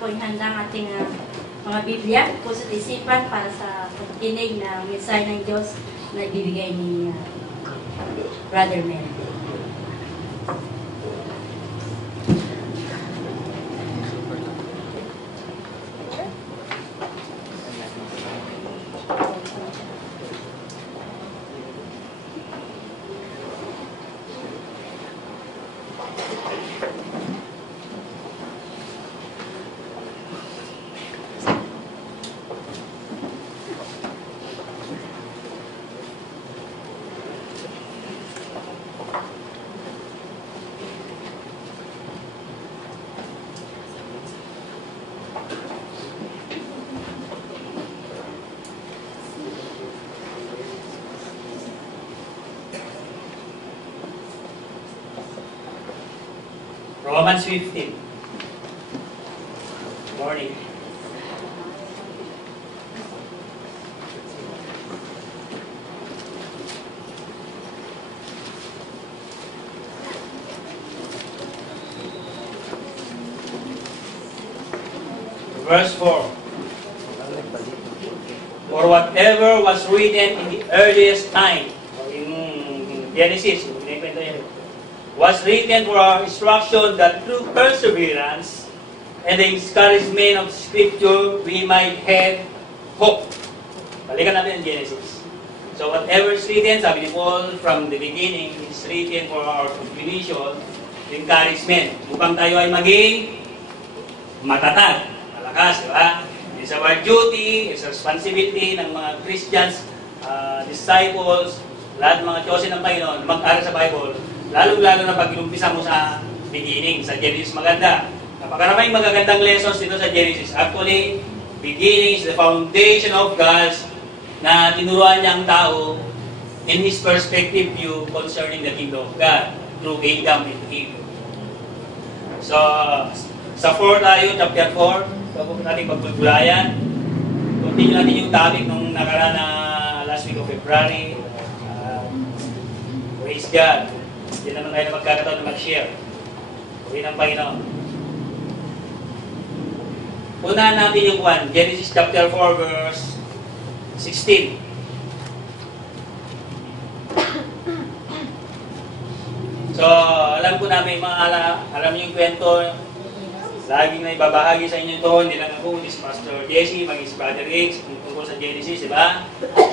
po ihanda ang ating mga Biblia, puso at isipan para sa pagkinig na mensahe ng Diyos na ibibigay ni Brother Mel. Romans 15. Morning. Verse 4. For whatever was written in the earliest time, in Genesis, was written for our instruction, that through perseverance and the encouragement of Scripture, we might have hope. Balikan natin ang Genesis. So whatever is written, sabi ni Paul, from the beginning, is written for our consolation, encouragement. Upang tayo ay maging matatag, malakas, di ba? It's our duty, it's a responsibility ng mga Christians, disciples, lahat ng mga chosen ng Panginoon, mag-aral sa Bible, lalong-lalo na pag inumpisa mo sa beginning, sa Genesis maganda. Napakaraming magagandang lessons dito sa Genesis. Actually, beginning is the foundation of God's na tinuruan niya ang tao in His perspective view concerning the kingdom of God through Adam and Eve. So, sa 4 tayo, chapter 4, huwag natin pagbulbulayan. Continue natin yung topic nung nakaraan na last week of February. Praise God. Hindi naman tayo na magkakataon na mag-share. Huwin ang Panginoon. Unahan natin yung Genesis chapter 4 verse 16. So, alam ko na may mga alam niyo yung kwento. Laging na ibabahagi sa inyo ito. Hindi lang ako, si Pastor Jesse, maging si Brother Riggs, tungkol sa Genesis, di ba?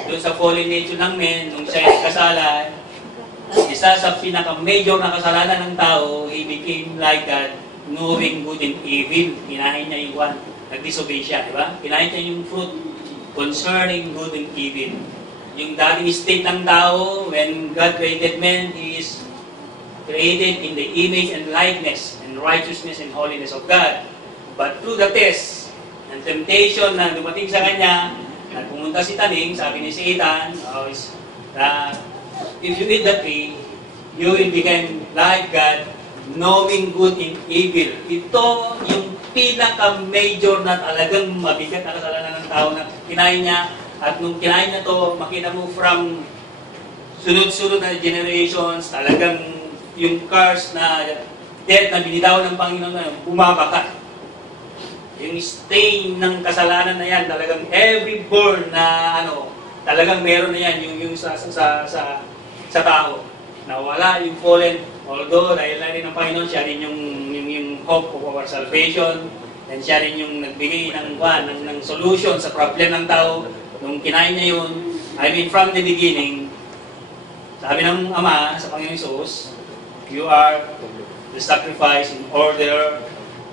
Doon sa fallen nature ng men, nung siya ay kasalan, isa sa pinaka-major na kasalanan ng tao, he became like God, knowing good and evil. Kinain niya yung nag-disobey siya, di ba? Kinain niya yung fruit concerning good and evil. Yung dating state ng tao, when God created man, He is created in the image and likeness and righteousness and holiness of God. But through the test and temptation na dumating sa kanya, at pumunta si Taning, sabi ni Satan, if you eat the tree, you will become like God, knowing good and evil. Ito yung pinaka-major na talagang mabigat na kasalanan ng tao na kinain niya. At nung kinain niya to, makita mo from sunod-sunod na generations, talagang yung curse na death na binitawan ng Panginoon na bumabaka. Yung stain ng kasalanan na yan, talagang every born na talagang meron na yan yung sa tao. Nawala yung fallen, although dahil na rin ng Panginoon, siya rin yung hope of our salvation, and siya rin yung nagbigay ng solution sa problem ng tao. Nung kinain niya yun, from the beginning, sabi ng Ama sa Panginoon Hesus, you are the sacrifice in order,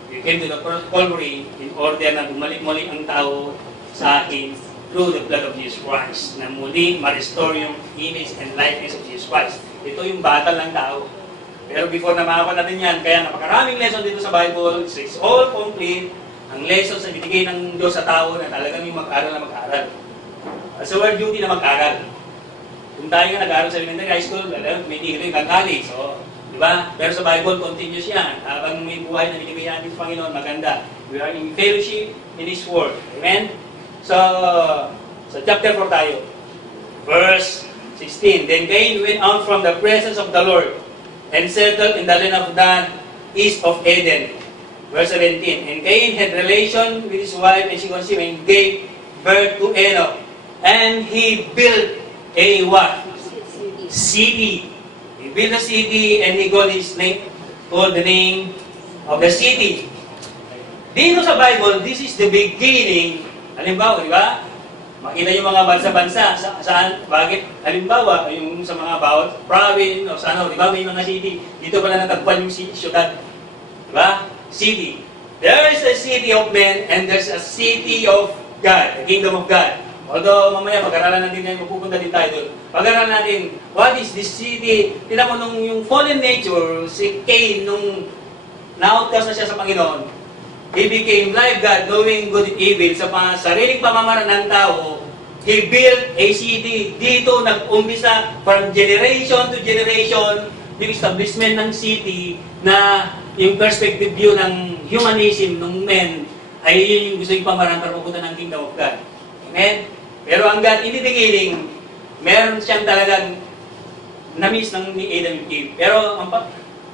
you came to the Calvary in order na bumalik-muli ang tao sa akin through the blood of Jesus Christ, na muli ma-restore yung image and likeness of Jesus Christ. Ito yung battle ng tao. Pero before na makakuha natin yan, kaya napakaraming lesson dito sa Bible, it's all complete, ang lessons na binigay ng Diyos sa tao na talagang yung mag-aral na mag-aral. So our duty na mag-aral. Kung tayo nga nag-aral sa elementary high school, may tigil yung college. So, di ba? Pero sa Bible, continuous yan. Habang may buhay na binibigay natin sa Panginoon, maganda. We are in fellowship in His Word. Amen? So, sa chapter 4 tayo. Verse 16. Then Cain went out from the presence of the Lord and settled in the land of Dan, east of Eden. Verse 17, and Cain had relation with his wife, and she conceived and gave birth to Enoch. And he built a what? City. He built a city, and he called the name of the city. Dito sa Bible, this is the beginning. Halimbawa, di ba? Makita yung mga bansa-bansa, saan, bakit? Halimbawa, yung sa mga bawat province, o saan, di ba? May mga city. Dito pala natagpuan yung syudad. Di ba? City. There is a city of men, and there's a city of God, the kingdom of God. Although, mamaya, pag-aralan natin ngayon, mapupunta din tayo doon. Pag-aralan natin, what is this city? Tignan mo, nung yung fallen nature, si Cain, nung na-outcast na siya sa Panginoon, he became like God, knowing good and evil. Sa sariling pamamaraan ng tao, he built a city. Dito, nag-umpisa from generation to generation, yung establishment ng city na yung perspective view ng humanism, ng men, ay yun yung gusto yung pamaraan para pupunta ng kingdom of God. Amen? Pero hanggang in the beginning, meron siyang talagang na-miss ng ni Adam and Eve. Pero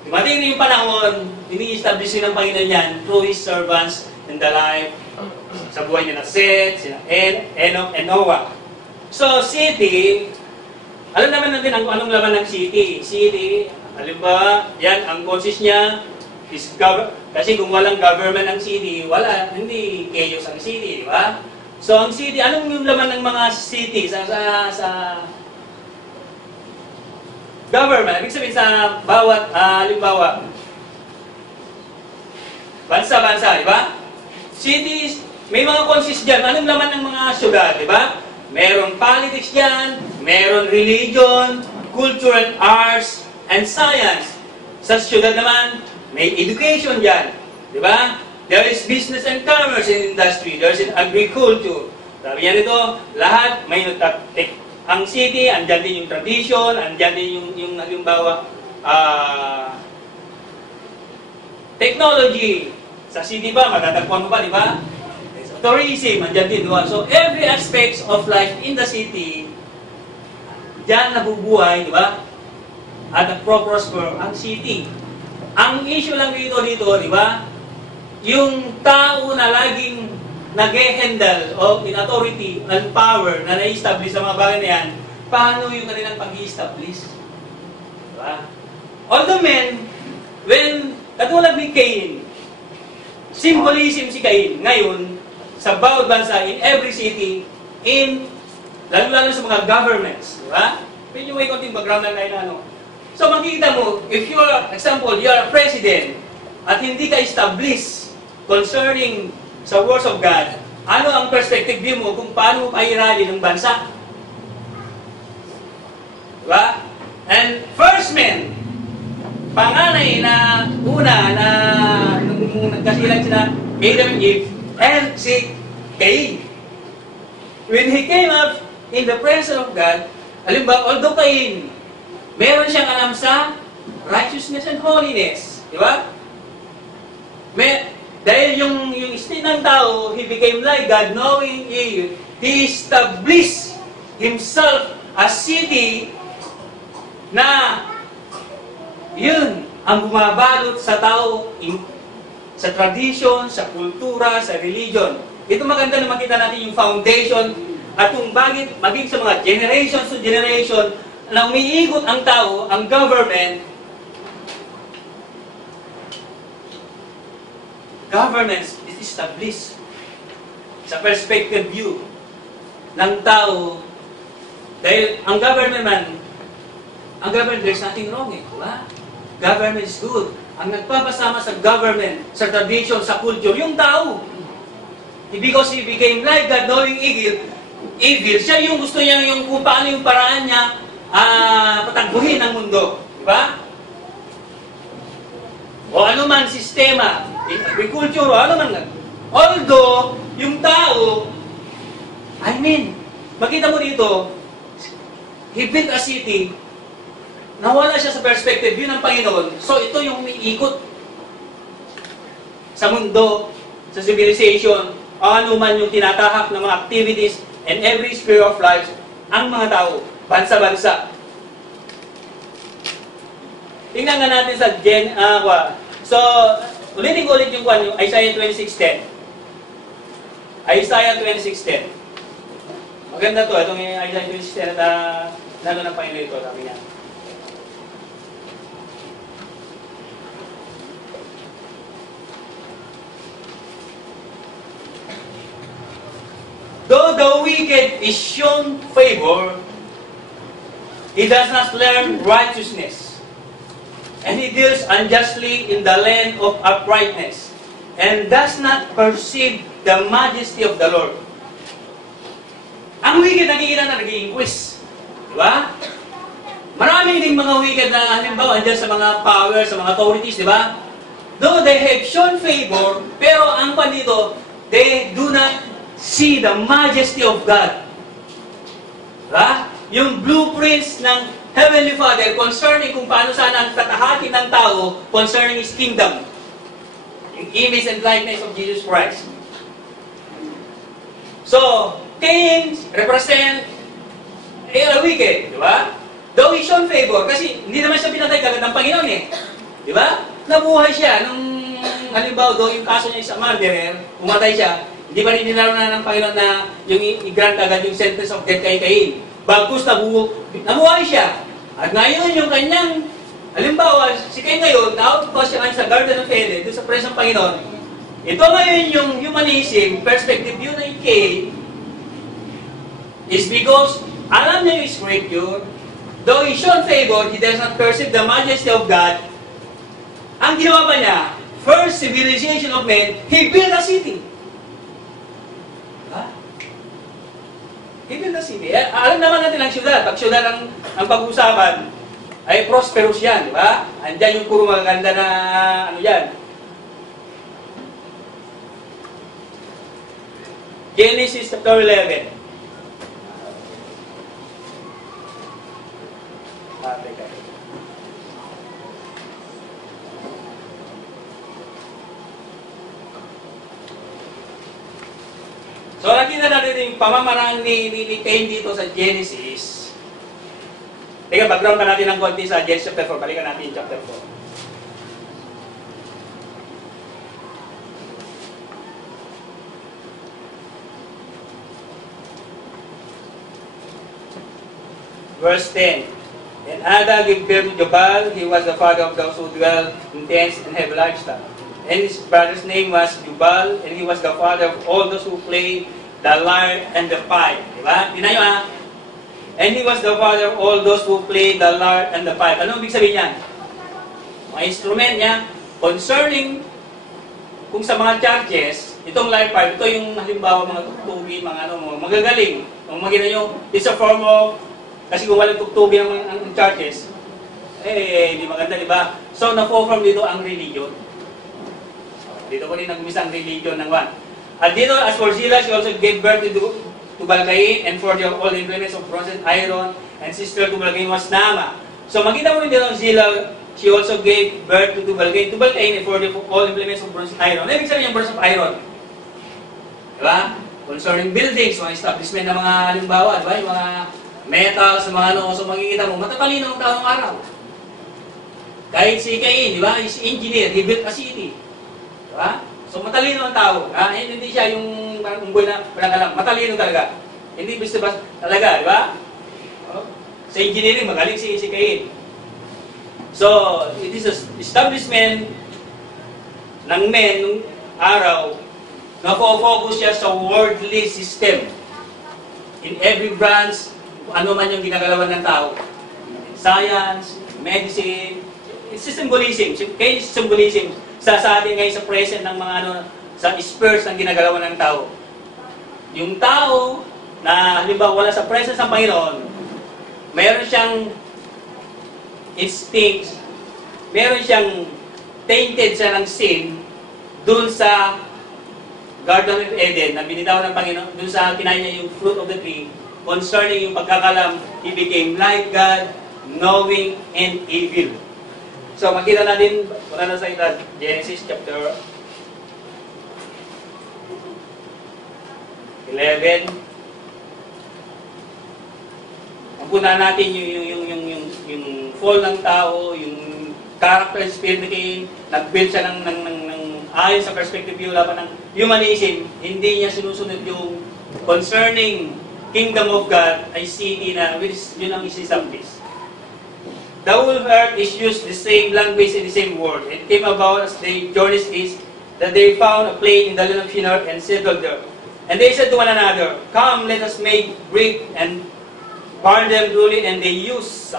dumating na yung panahon, ini-establish ng Panginoon yan through His servants in the life, sa buhay niya na Seth, sina Enoch, and Noah. So, city, alam naman natin anong laman ng city. City, halimbawa, yan, ang consist niya is kasi kung walang government ng city, hindi chaos ang city, di ba? So, ang city, anong yung laman ng mga city sa government? Ibig sabihin sa bawat, halimbawa, bansa-bansa, di ba? Cities, may mga consist dyan. Anong laman ng mga syudad, di ba? Meron politics dyan, meron religion, culture and arts, and science. Sa syudad naman, may education dyan. Di ba? There is business and commerce in industry. There is agriculture. Sabi yan ito, lahat may ang city, andyan din yung tradition, andyan din yung halimbawa, technology. Sa city ba, matatagpuan mo ba, di ba? Tourism, andyan din. Diba? So, every aspects of life in the city, dyan nabubuhay, di ba? At prosper ang city. Ang issue lang dito, di ba? Yung tao na laging nag-handle o in authority and power na na-establish sa mga bagay na yan, paano yung kanilang pag-i-establish? Diba? All the men, when, katulad ni Cain, symbolism si Cain, ngayon, sa bawat bansa, in every city, lalo-lalo sa mga governments, diba? Medyo may konting background lang kayo na ano. So, makikita mo, if you are, example, you are a president, at hindi ka established concerning sa words of God, ano ang perspective view mo kung paano mo pairali ng bansa? Diba? And first man, panganay na una na nung nagkasilang sila, Adam and Eve, and si Cain. When he came up in the presence of God, halimbawa, although Cain, meron siyang alam sa righteousness and holiness. Diba? Dahil yung state ng tao, he became like God, knowing evil. He established himself a city na yun ang bumabalot sa tao sa tradition, sa kultura, sa religion. Ito maganda na makita natin yung foundation at kung bakit maging sa mga generation to generation na umiikot ang tao, ang government, governments is established sa perspective view ng tao. Dahil ang government, there's nothing wrong eh. Diba? Government is good. Ang nagpapasama sa government, sa tradition, sa culture, yung tao. Because he became like God, knowing evil, siya yung gusto niya yung kung paano yung paraan niya patagbuhin ang mundo. Diba? O ano man sistema, agriculture, o ano man. Although, yung tao, makita mo dito, he built a city, nawala siya sa perspective yun ng Panginoon, so ito yung umiikot sa mundo, sa civilization, o ano man yung tinatahak ng mga activities and every sphere of life, ang mga tao, bansa-bansa. Tingnan nga natin sa So, Ulitin ko ulit yung Isaiah 26:10. Isaiah 26:10. Maganda to. Itong Isaiah 26:10 at nalo ng Panginoon ito. Sabi niya. Though the wicked is shown favor, he does not learn righteousness, and he deals unjustly in the land of uprightness, and does not perceive the majesty of the Lord. Ang wicked nakikita na nag-i-increase. Diba? Marami ding mga wicked na halimbawa andyan sa mga power, sa mga authorities, diba? Though they have shown favor, pero ang pandito, they do not see the majesty of God. Diba? Yung blueprints ng Heavenly Father concerning kung paano sana ang tatahakin ng tao concerning His kingdom. Yung image and likeness of Jesus Christ. So, Cain represent a wicked, di ba? Though he shown favor, kasi hindi naman siya pinatay kagad ng Panginoon eh. Di ba? Nabuhay siya nung halimbawa, though yung kaso niya is a murderer, umatay siya, hindi pa rin dinaruna ng Panginoon na yung i-grant agad yung sentence of death kay Cain. Bagkus nabuhay siya. At ngayon yung kanyang, halimbawa, si Cain ngayon, na-outcast siya sa Garden of Eden, doon sa presence ng Panginoon. Ito ngayon yung humanism, perspective yun ng Cain, is because alam niya yung scripture, though he shown favor, he does not perceive the majesty of God. Ang ginawa pa niya, first civilization of men, he built a city. He built a city. Alam naman natin ang syudad. Pag syudad ang pag-uusapan, ay prosperous yan, di ba? Andiyan yung puro magaganda na ano yan. Genesis chapter 11. So, nakita natin yung pamamaraan ni Cain dito sa Genesis. Teka, background pa natin ng konti sa Genesis chapter 4. Balikan natin yung chapter 4. Verse 10. And Adam gave birth to Jubal. He was the father of those who dwell in tents and have livestock. And his brother's name was Jubal, and he was the father of all those who play the lyre and the pipe. Diba? Tingnan nyo ha. And he was the father of all those who play the lyre and the pipe. Ano ibig sabihin niyan? Mga instrument niya, concerning kung sa mga churches, itong lyre pipe, ito yung halimbawa mga tugtugin, mga ano, magagaling. Kung makita nyo, it's a form of, kasi kung walang tugtugin ang churches, hindi maganda, diba? So, na-form dito ang religion. Dito ko rin nag-umpisa ang religion ng one. At dito, as for Zillah, she also gave birth to Tubal-Cain, and for all implements of bronze and iron, and sister Tubal-Cain was Naamah. So, makita mo rin dito, Zillah, she also gave birth to Tubal-Cain. Tubal-Cain, and for all implements of bronze and iron. Ano ibig sabihin yung bronze of iron? Diba? Concerning buildings, mga establishment ng mga halimbawa, diba? Yung mga metals, mga ano, so makikita mo, matatalino ang tao ng araw. Kahit si Cain, diba? He's engineer, he built a city. Diba? So, matalino ang tao. Hindi siya yung unggoy na walang alam. Matalino talaga. Hindi basta talaga, di ba? Sa engineering, magaling si Cain. So, it is an establishment ng men nung araw na focus siya sa worldly system. In every branch, ano man yung ginagalawan ng tao. Science, medicine, it's symbolism. Cain is symbolism sa atin ngayon sa present ng mga ano, sa spheres ng ginagalawan ng tao. Yung tao na halimbawa wala sa presence ng Panginoon, meron siyang instincts, meron siyang tainted siya ng sin dun sa Garden of Eden na binitawan ng Panginoon, dun sa kinain niya yung fruit of the tree, concerning yung pagkakalam, he became like God, knowing and evil. So, makita natin, wala na sa ita, Genesis chapter 11. Pagpunan natin yung fall ng tao, yung character spirit ni Cain, nag-build siya ng ayon sa perspective view laban ng humanism, hindi niya sinusunod yung concerning kingdom of God ay city na which yun ang isi-establish. The whole earth is used the same language and the same word. It came about as they journeyed east that they found a plain in the land of Shinar and settled there. And they said to one another, "Come, let us make brick and burn them truly." And they used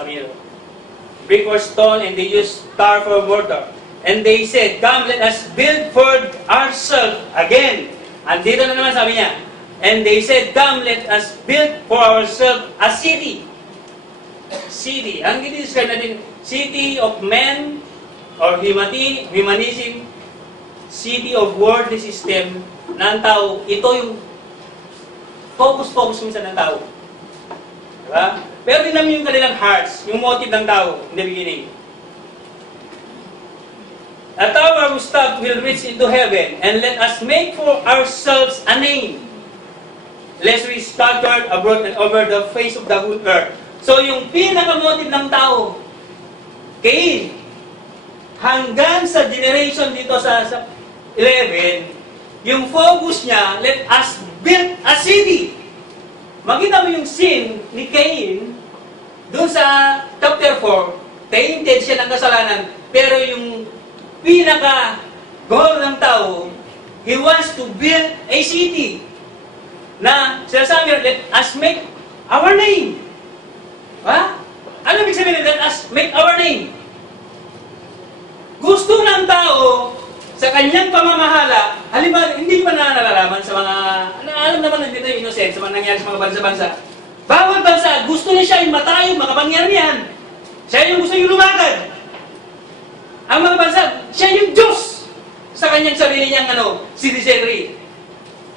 brick or stone, and they used tar for mortar. And they said, "Come, let us build for ourselves." Again, andito na naman sabi niya. And they said, "Come, let us build for ourselves a city." City. Ang i-describe natin, city of men or humanism, city of worldly system na ang tao, ito yung focus minsan ng tao. Diba? Pero din namin yung kanilang hearts, yung motive ng tao in the beginning. A tower whose top will reach into heaven, and let us make for ourselves a name, lest we scattered abroad and over the face of the whole earth. So yung pinaka-motive ng tao, Cain, hanggang sa generation dito sa 11, yung focus niya, let us build a city. Makita mo yung sin ni Cain, doon sa chapter 4, tainted siya ng kasalanan, pero yung pinaka-goal ng tao, he wants to build a city na sinasabi, let us make our name. Ha? Ano ibig sabihin, let us make our name? Gusto ng tao sa kanyang pamamahala, halimbawa, hindi ba na nalalaman sa mga, alam naman nandito yung innocent, sa mga nangyari sa mga bansa-bansa. Bawat bansa, gusto niya siya yung matayo, makapangyarihan. Siya yung gusto yung lumakad. Ang mga bansa, siya yung Diyos sa kanyang sarili niyang citizenry.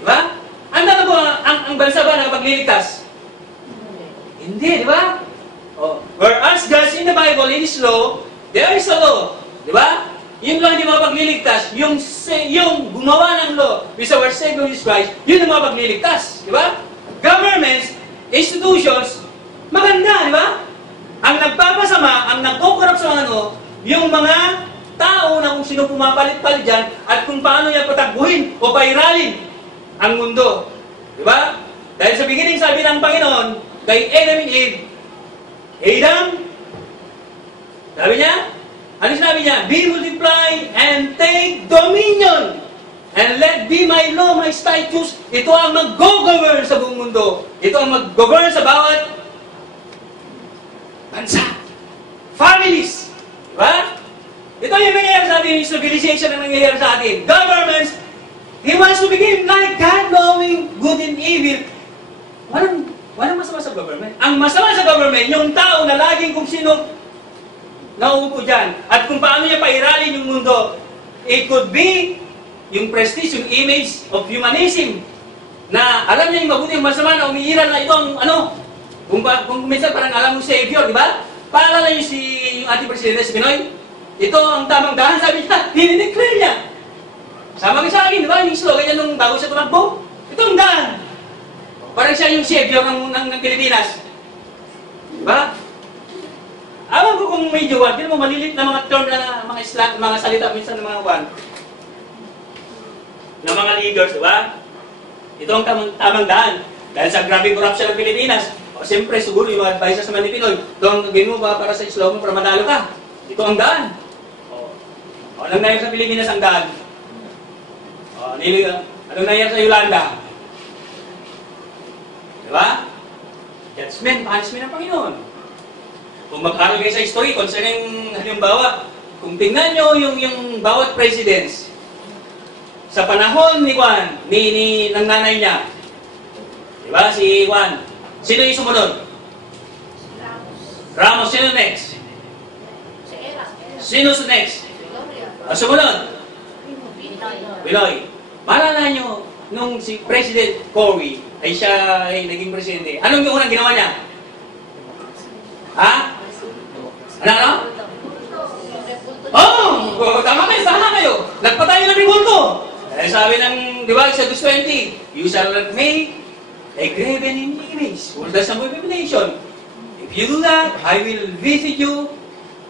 Diba? Ano po, ang bansa ba nakapagliligtas? Hindi, di ba? Oh. Whereas God's in the Bible, in His law, there is a law. Di ba? Yung law hindi makapagliligtas. Yung gumawa ng law with our Savior Jesus Christ, yun ang makapagliligtas. Di ba? Governments, institutions, maganda, di ba? Ang nagpapasama, ang nagkukurap sa yung mga tao na kung sino pumapalit-palit dyan at kung paano yan patakbuhin o pairalin ang mundo. Di ba? Dahil sa beginning, sabi ng Panginoon, kay Adam and Eve, Adam, sabi niya, ano sinabi niya? Be multiply and take dominion. And let be my law, my statutes. Ito ang mag-govern sa buong mundo. Ito ang mag-govern sa bawat bansa. Families. Diba? Ito yung nangyayari sa atin, yung civilization na nangyayari sa atin. Governments, He wants to begin like God, knowing good and evil. Walang masama sa government. Ang masama sa government, yung tao na laging kung sino nauupo dyan. At kung paano niya pairalin yung mundo. It could be yung prestige, yung image of humanism. Na alam niya yung mabuti, yung masama na umiiral na ito ang kung minsan parang alam mo Savior, di ba? Paalala niyo yung ating presidente si Pinoy. Ito ang tamang daan, sabi niya, dinideclare niya. Sama kayo sa akin, di ba? Yung slogan niya nung bago siya tumakbo. Ito ang daan. Parang siya yung Savior ng Pilipinas. Di ba? Alam ko kung medyo wag, mo malilit na mga term na mga salita minsan ng mga ng mga leaders, di ba? Ito ang tamang daan. Dahil sa grabing corruption ng Pilipinas, o siyempre siguro yung mga advisors naman ni Pinoy, ito ang gawin mo para sa slogan para manalo ka. Ito ang daan. O anong nangyari sa Pilipinas ang daan? O anong nangyari sa Yolanda? Di ba? Judgment, punishment ng Panginoon. Kung mag-aral kayo sa history, concerning halimbawa, kung tingnan nyo yung bawat presidents, sa panahon ni Juan, ng nanay niya, di ba, si Juan, sino yung sumunod? Ramos, sino next? Sino next? Sumunod? Biloy. Maalala nyo, nung si President Cory ay siya ay naging presidente, anong yung unang ginawa niya? Ha? Ano? Oh! Tama kayo. Nagpatay ng ribulto. Eh, sabi ng, di ba, sa 20, you shall not make a graven image for the abomination. If you do that, I will visit you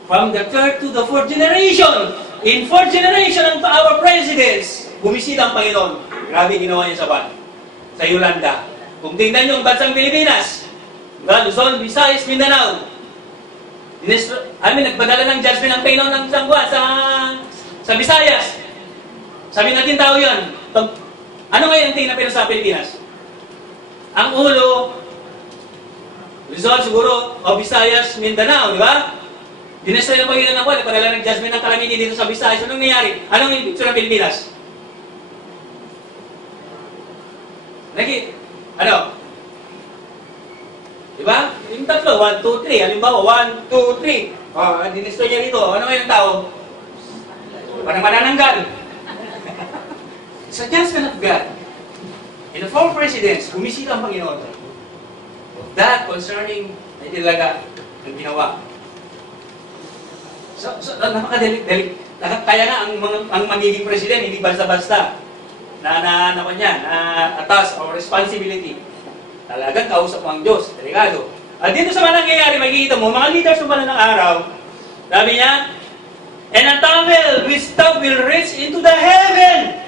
from the third to the fourth generation. In 4th generation of our presidents, bumisita ang Panginoon. Grabe ginawa niya sa Yolanda. Kung tingnan niyo ang bansang Pilipinas, Luzon, Visayas, Mindanao, nagpadala ng judgment ng Panginoon ng isang buwan sa Visayas. Sabi natin tao yan. Ano ngayon ang tingin na sa Pilipinas? Ang ulo, Luzon siguro, o Visayas, Mindanao, di ba? Dinestroy ng Panginoon ng buwan, nagpadala ng judgment ng calamity dito sa Visayas. Anong nangyari? Anong yung picture ng Pilipinas? Ano? Diba? Yung tatlo, 1, 2, 3. Halimbawa, 1, 2, 3. Dinestroy niya dito. Ano ngayon ang tao? Parang manananggal. It's a judgment of God. In the 4 presidents, bumisita ang Panginoon. That concerning ay talaga ang ginawa. So napakadali. Kaya nga ang magiging president, hindi basta-basta na atas o responsibility. Talagang kausap mo ang Diyos. Delikado. At dito sa mga nangyayari, makikita mo, mga leaders ng ng araw, sabi niya, and a tunnel which thou will reach into the heaven.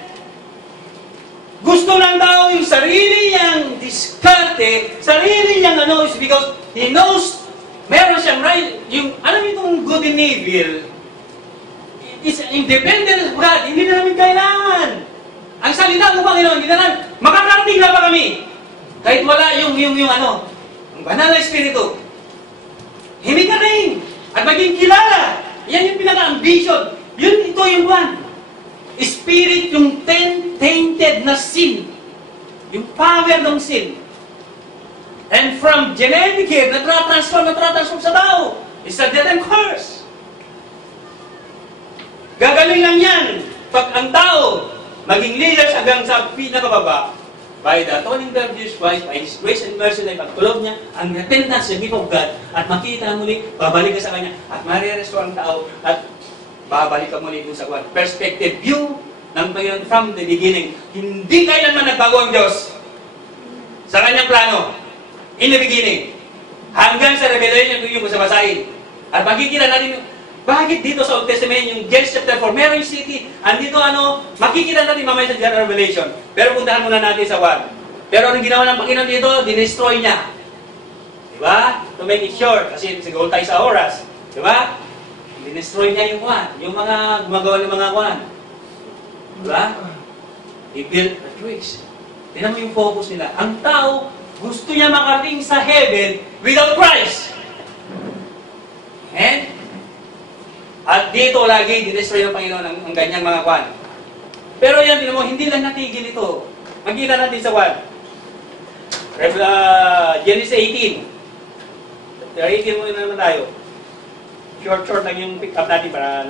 Gusto ng tao yung sarili niyang diskarte, sarili niyang is because he knows, meron siyang right, alam niyo itong good and evil, it's independent of God, hindi na namin kailangan. Ang salita ng Panginoon, hindi na namin, makakarating na pa kami. Kahit wala yung ang banal na espiritu. Himig ka rin. At maging kilala. Yan yung pinaka-ambition. Ito yung one. Spirit, yung tainted na sin. Yung power ng sin. And from genetic head, natratransform sa tao. It's a death and curse. Gagaling lang yan. Pag ang tao, maging leaders hanggang sa pinakababa, by the atoning blood of Jesus Christ, by His grace and mercy na ipagkulob niya, ang repentance, the gift of God, at makita muli, babalik ka sa Kanya, at marirestore ang tao, at babalik ka muli dun sa kwan. Perspective view ng Panginoon from the beginning. Hindi kailanman nagbago ang Diyos sa Kanyang plano. In the beginning. Hanggang sa Revelation yung basahin. At makikita natin, bakit dito sa Old Testament, yung Genesis chapter 4, Mary City, andito makikita natin mamaya sa Revelation. Pero puntahan muna natin sa 1. Pero ang ginawa ng Panginoon dito, dinestroy niya. Diba? To make it short, kasi siguro tayo sa oras. Diba? Dinestroy niya yung yung mga gumagawa ng mga Diba? He built a tricks. Tignan mo yung focus nila. Ang tao, gusto niya makarating sa heaven without Christ. And at dito lagi, dinestroy ng Panginoon ang ganyang mga kwan. Pero yan, hindi lang natigil ito. Magkita natin sa kwan. Genesis 18. Chapter 18 muna naman tayo. Short lang yung pick up natin para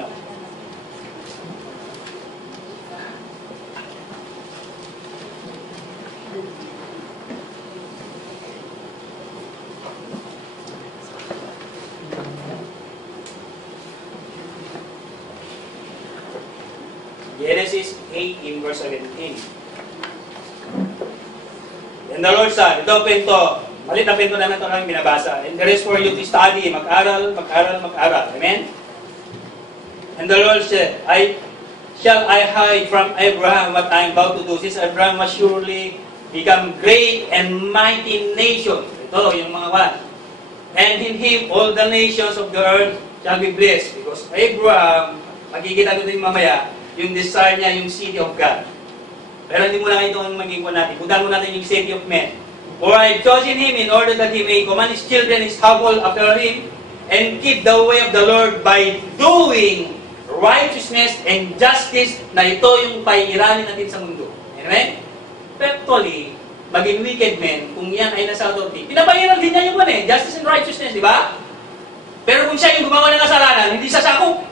Genesis 18 verse 17. And the Lord said, ito pinto, malit na pinto naman ito lang binabasa. And there is for you to study, mag-aral. Amen? And the Lord said, shall I hide from Abraham what I am about to do? Since Abraham must surely become great and mighty nation. Ito, yung mga one. And in him, all the nations of the earth shall be blessed. Because Abraham, makikita ko din mamaya, yung desire niya, yung city of God. Pero hindi mo na ito ang maging ko natin. Puntahan mo natin yung city of men. For I have chosen him in order that he may command his children, his household after him, and keep the way of the Lord by doing righteousness and justice, na ito yung pairanin natin sa mundo. Amen? Actually, maging wicked men, kung yan ay nasa authority, pinapahiran din niya yung justice and righteousness, di ba? Pero kung siya yung gumawa ng kasalanan, hindi sasakop.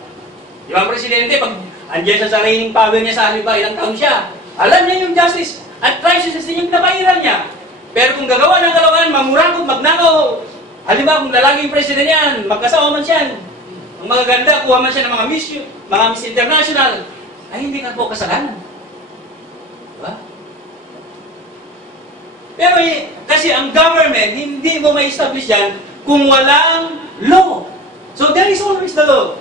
Di ba ang presidente, pag andiyan sa reigning power niya sa halimbawa, ilang taon siya, alam niya yung justice at righteousness din yung pinapahiran niya. Pero kung gagawa ng kalokohan, mamuragot, magnakaw, halimbawa kung lalaging president yan, magkasawa man siya, ang magaganda, kuha man siya ng mga Miss International, ay hindi ka po kasalanan. Diba? Pero kasi ang government, hindi mo ma-establish yan kung walang law. So there is always the law.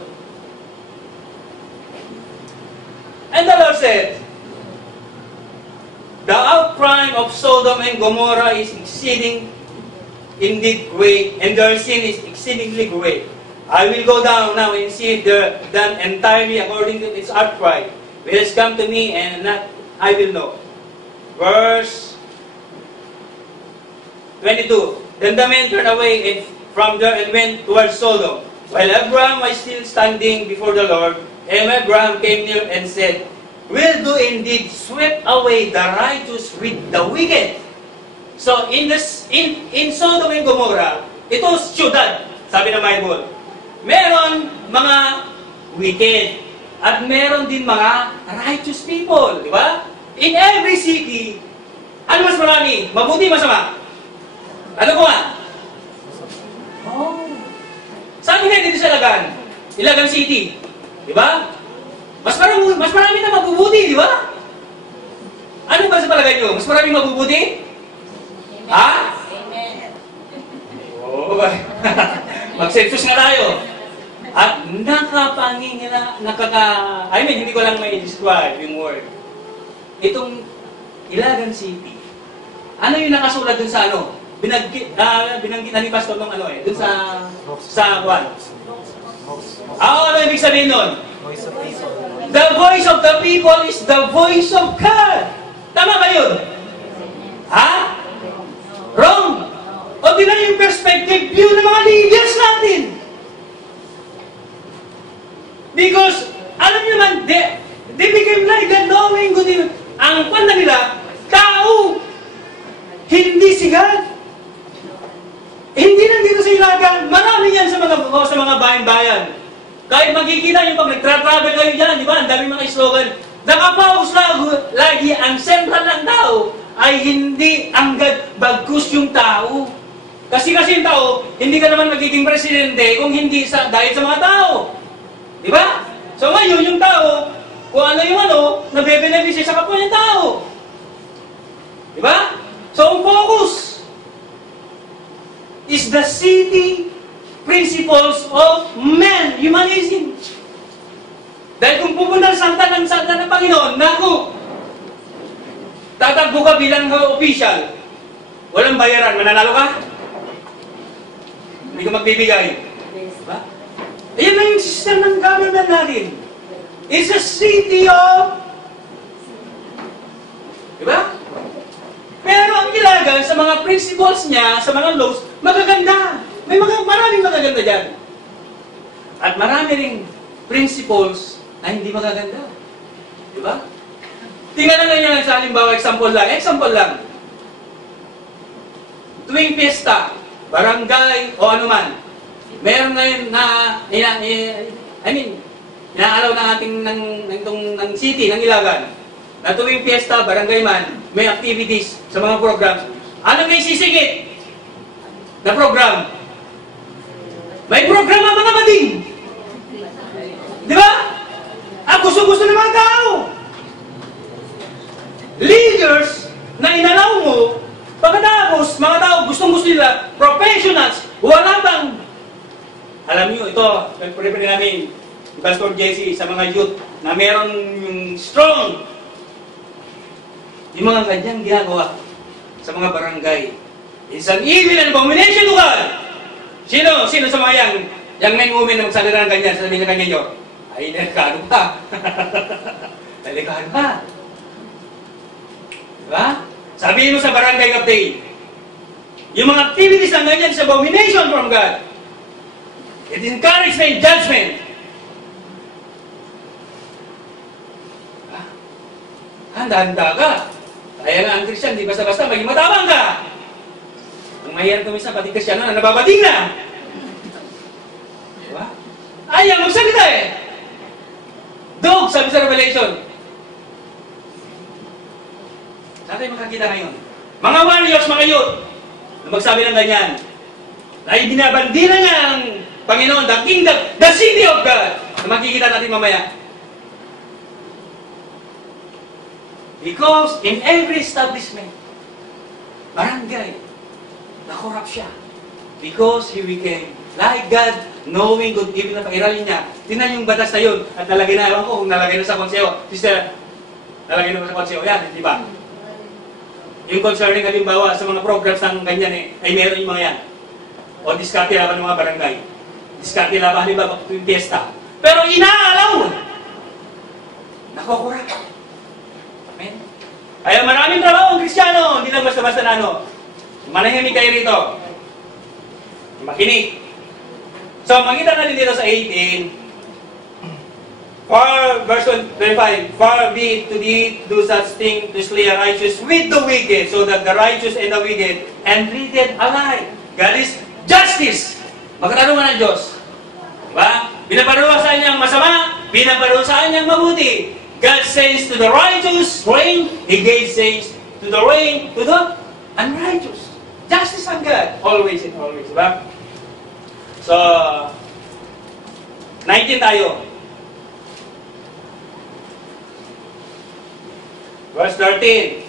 And the Lord said, the outcry of Sodom and Gomorrah is exceeding indeed great, and their sin is exceedingly great. I will go down now and see if they're done entirely according to its outcry. It has come to me, and not I will know. Verse 22. Then the men turned away from there and went towards Sodom. While Abraham was still standing before the Lord, Abraham came near and said, will do indeed sweep away the righteous with the wicked. So in Sodom and Gomorrah, ito syudad, sabi ng Bible. Meron mga wicked at meron din mga righteous people, di ba? In every city, ano mas marami? Mabuti, masama? Ano ko nga? Oh. Sabi nga dito sa Ilagan City, di ba? Mas marami na mabubuti, di ba? Ano ba sa palagay nyo? Mas marami mabubuti? Ha? Amen. Oo ba? Mag-census na tayo. At hindi ko lang may describe yung word. Itong Ilagan City. Ano yung nakasulat dun sa ano? Binanggit na ni Pastor nung ano dun sa Juan. Ano ibig sabihin nun? The voice of the people is the voice of God. Tama ba yun? Ha? Wrong. O di na yung perspective view ng mga leaders natin. Because, alam nyo man, they became like God knowing good. Ang panda nila, tao, hindi si God. Hindi lang dito sa Ilagan, marami yan sa mga bayan-bayan. Kahit makikita yung pag nagtra-travel kayo dyan, di ba? Ang daming mga slogan. Nakapaus lagi ang sentral ng tao ay hindi ang God, bagkus yung tao. Kasi yung tao, hindi ka naman magiging presidente kung hindi dahil sa mga tao. Di ba? So ngayon, yung tao, kung ano yung nabebenefisya sa kapwa yung tao. Di ba? So ang focus is the city principles of man, humanism. Dahil kung pupunta sa salta ng Panginoon, naku, tatakbo ka bilang official, walang bayaran, mananalo ka? Hindi ka magbibigay. Diba? Ayan na yung system ng government natin. It's a city of... Diba? Pero ang Ilagan, sa mga principles niya, sa mga laws, magaganda. Maraming magaganda dyan. At marami ring principles na hindi magaganda. Diba? Tingnan na nyo sa halimbawa, example lang. Tuwing piyesta, barangay, o anuman, meron ngayon inaalaw na ating ng city, ng Ilagan, na tuwing piyesta, barangay man, may activities sa mga programs. Ano may sisingit na program? May program ang mga bading. Di ba? Gusto ng mga tao. Leaders na inalaw mo, pagkatapos, mga tao, gustong-gusto nila, professionals, wala bang, alam nyo, ito, pwede namin, Pastor Jesse, sa mga youth, na meron yung strong, yung mga kanyang ginagawa sa mga barangay. It's an evil and abomination to God. Sino sa mga yang men women na magsalita ng ganyan, sasabihin na kanya nyo, ay, delikado pa. Delikado pa. Diba? Sabihin mo sa barangay captain, yung mga activities ng ganyan is abomination from God. It is encouragement, judgment. Handa-handa ka. Kaya nga ang Christian, di basta-basta, maging matabang ka. Ang mahirap kumisa, pati Christian na, nababating na. Diba? Ayaw, magsalita Dog, sabi sa Revelation. Saan tayo makakita ngayon? Mga warriors, mga youth, na magsabi ng ganyan, na ibinabandila niya ang Panginoon, the kingdom, the city of God, na makikita natin mamaya. Because in every establishment, barangay, na-corrupt siya. Because he became Like God, knowing good, evil na pakiralin niya. Tingnan yung batas na yun. At nalagay na, ewan ko kung nalagay na sa konseo. Sister, nalagay na sa konseo. Yan, di ba? Yung concerning halimbawa sa mga programs ng ganyan ay meron yung mga yan. O diskarte laban ng mga barangay. Diskarte laban halimbawa yung fiesta. Pero inaalaw! Nakokura. Amen? Kaya maraming trabaho ang Kristiyano. Hindi lang basta-basta na ano. Manahimik kayo rito. Makinig. So, makita natin dito sa 18, verse 25, far be it to thee do such thing to slay a righteous with the wicked, so that the righteous and the wicked and treated alike. God is justice. Magkatanungan ng Diyos. Diba? Binaparusahan niyang masama, binaparusahan niyang mabuti. God says to the righteous, rain. He says to the rain, to the unrighteous. Justice ang God. Always and always. Diba? So, 19 tayo. Verse 13.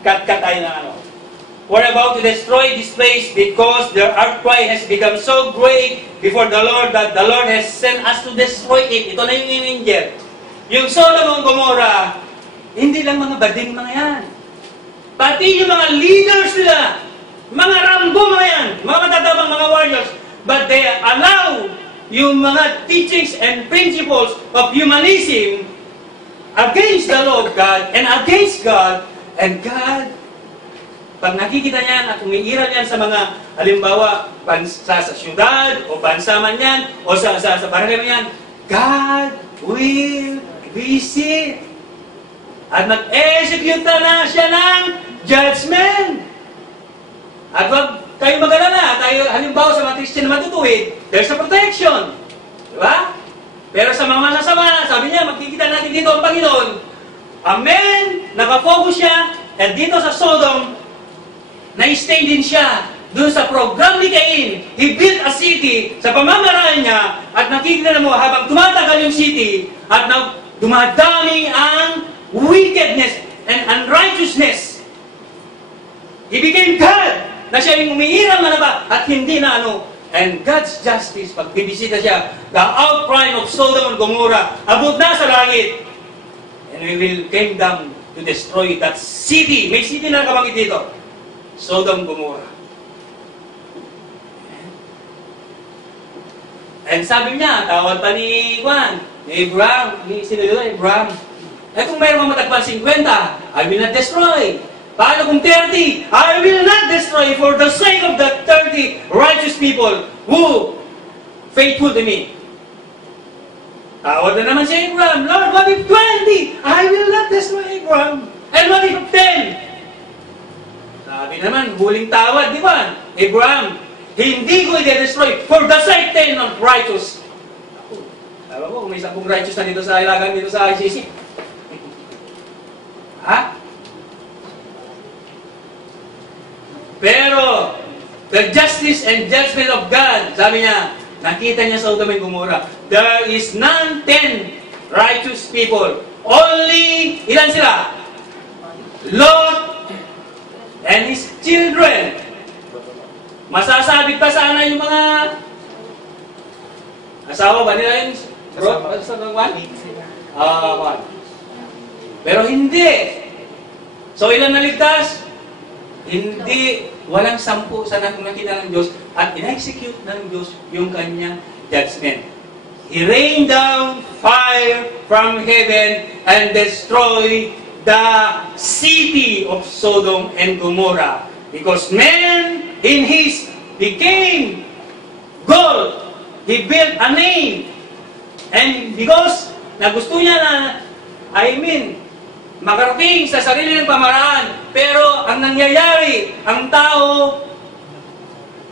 Cut tayo ng ano. We're about to destroy this place because their outcry has become so great before the Lord that the Lord has sent us to destroy it. Ito na yung in-angel. Yung Sodom and Gomorrah, hindi lang mga bading mga yan. Pati yung mga leaders nila, mga Rambo mga yan, mga matatabang mga warriors, but they allow yung mga teachings and principles of humanism against the law of God and against God, and God, pag nakikita niyan at umiiral yan sa mga, halimbawa, sa syudad, o bansa man yan, o sa barangay man yan, God will visit. At mag-execute na siya ng judgment. At wag tayo mag-alala, tayo halimbawa sa mga Christian na matutuwid, there's a protection. Diba? Pero sa mga masasama, sabi niya, magkikita natin dito ang Panginoon. Amen! Nakafocus siya, at dito sa Sodom, na-stay din siya doon sa program ni Cain. He built a city sa pamamaraan niya, at nakikita na mo habang tumatagal yung city, at dumadami ang wickedness and unrighteousness. He became God, na siya yung umiiral manaba, at hindi na ano. And God's justice, pag bibisita siya, the outcry of Sodom and Gomorrah, abot na sa langit. And we will came down to destroy that city. May city na nakabanggit dito. Sodom and Gomorrah. And sabi niya, tawad pa ni Juan, ni Abraham, sino dito? Abraham. Eh kung mayroon mga matagpang 50, I will not destroy. Paano kung 30? I will not destroy for the sake of the 30 righteous people who faithful to me. Tawad na naman si Abraham, Lord, what if 20? I will not destroy Abraham. And what if 10? Sabi naman, huling tawad, di ba? Abraham, hindi ko i-destroy for the sake 10 of righteous. Sabi ko, kung may 10 righteous na dito sa ilagan, dito sa ICC. Ha? Pero, the justice and judgment of God, sabi niya, nakita niya sa Sodom and Gomorrah, there is none 10 righteous people. Only, ilan sila? Lot and his children. Masasabit pa sana yung mga asawa ba nila yun? Bro? Pero hindi. So, ilan naligtas? Hindi, walang 10 sa nakita ng Diyos at in-execute ng Diyos yung kanyang judgment. He rained down fire from heaven and destroyed the city of Sodom and Gomorrah. Because man in his became gold. He built a name. And because nagusto niya na, makarating sa sarili ng pamaraan. Pero ang nangyayari, ang tao,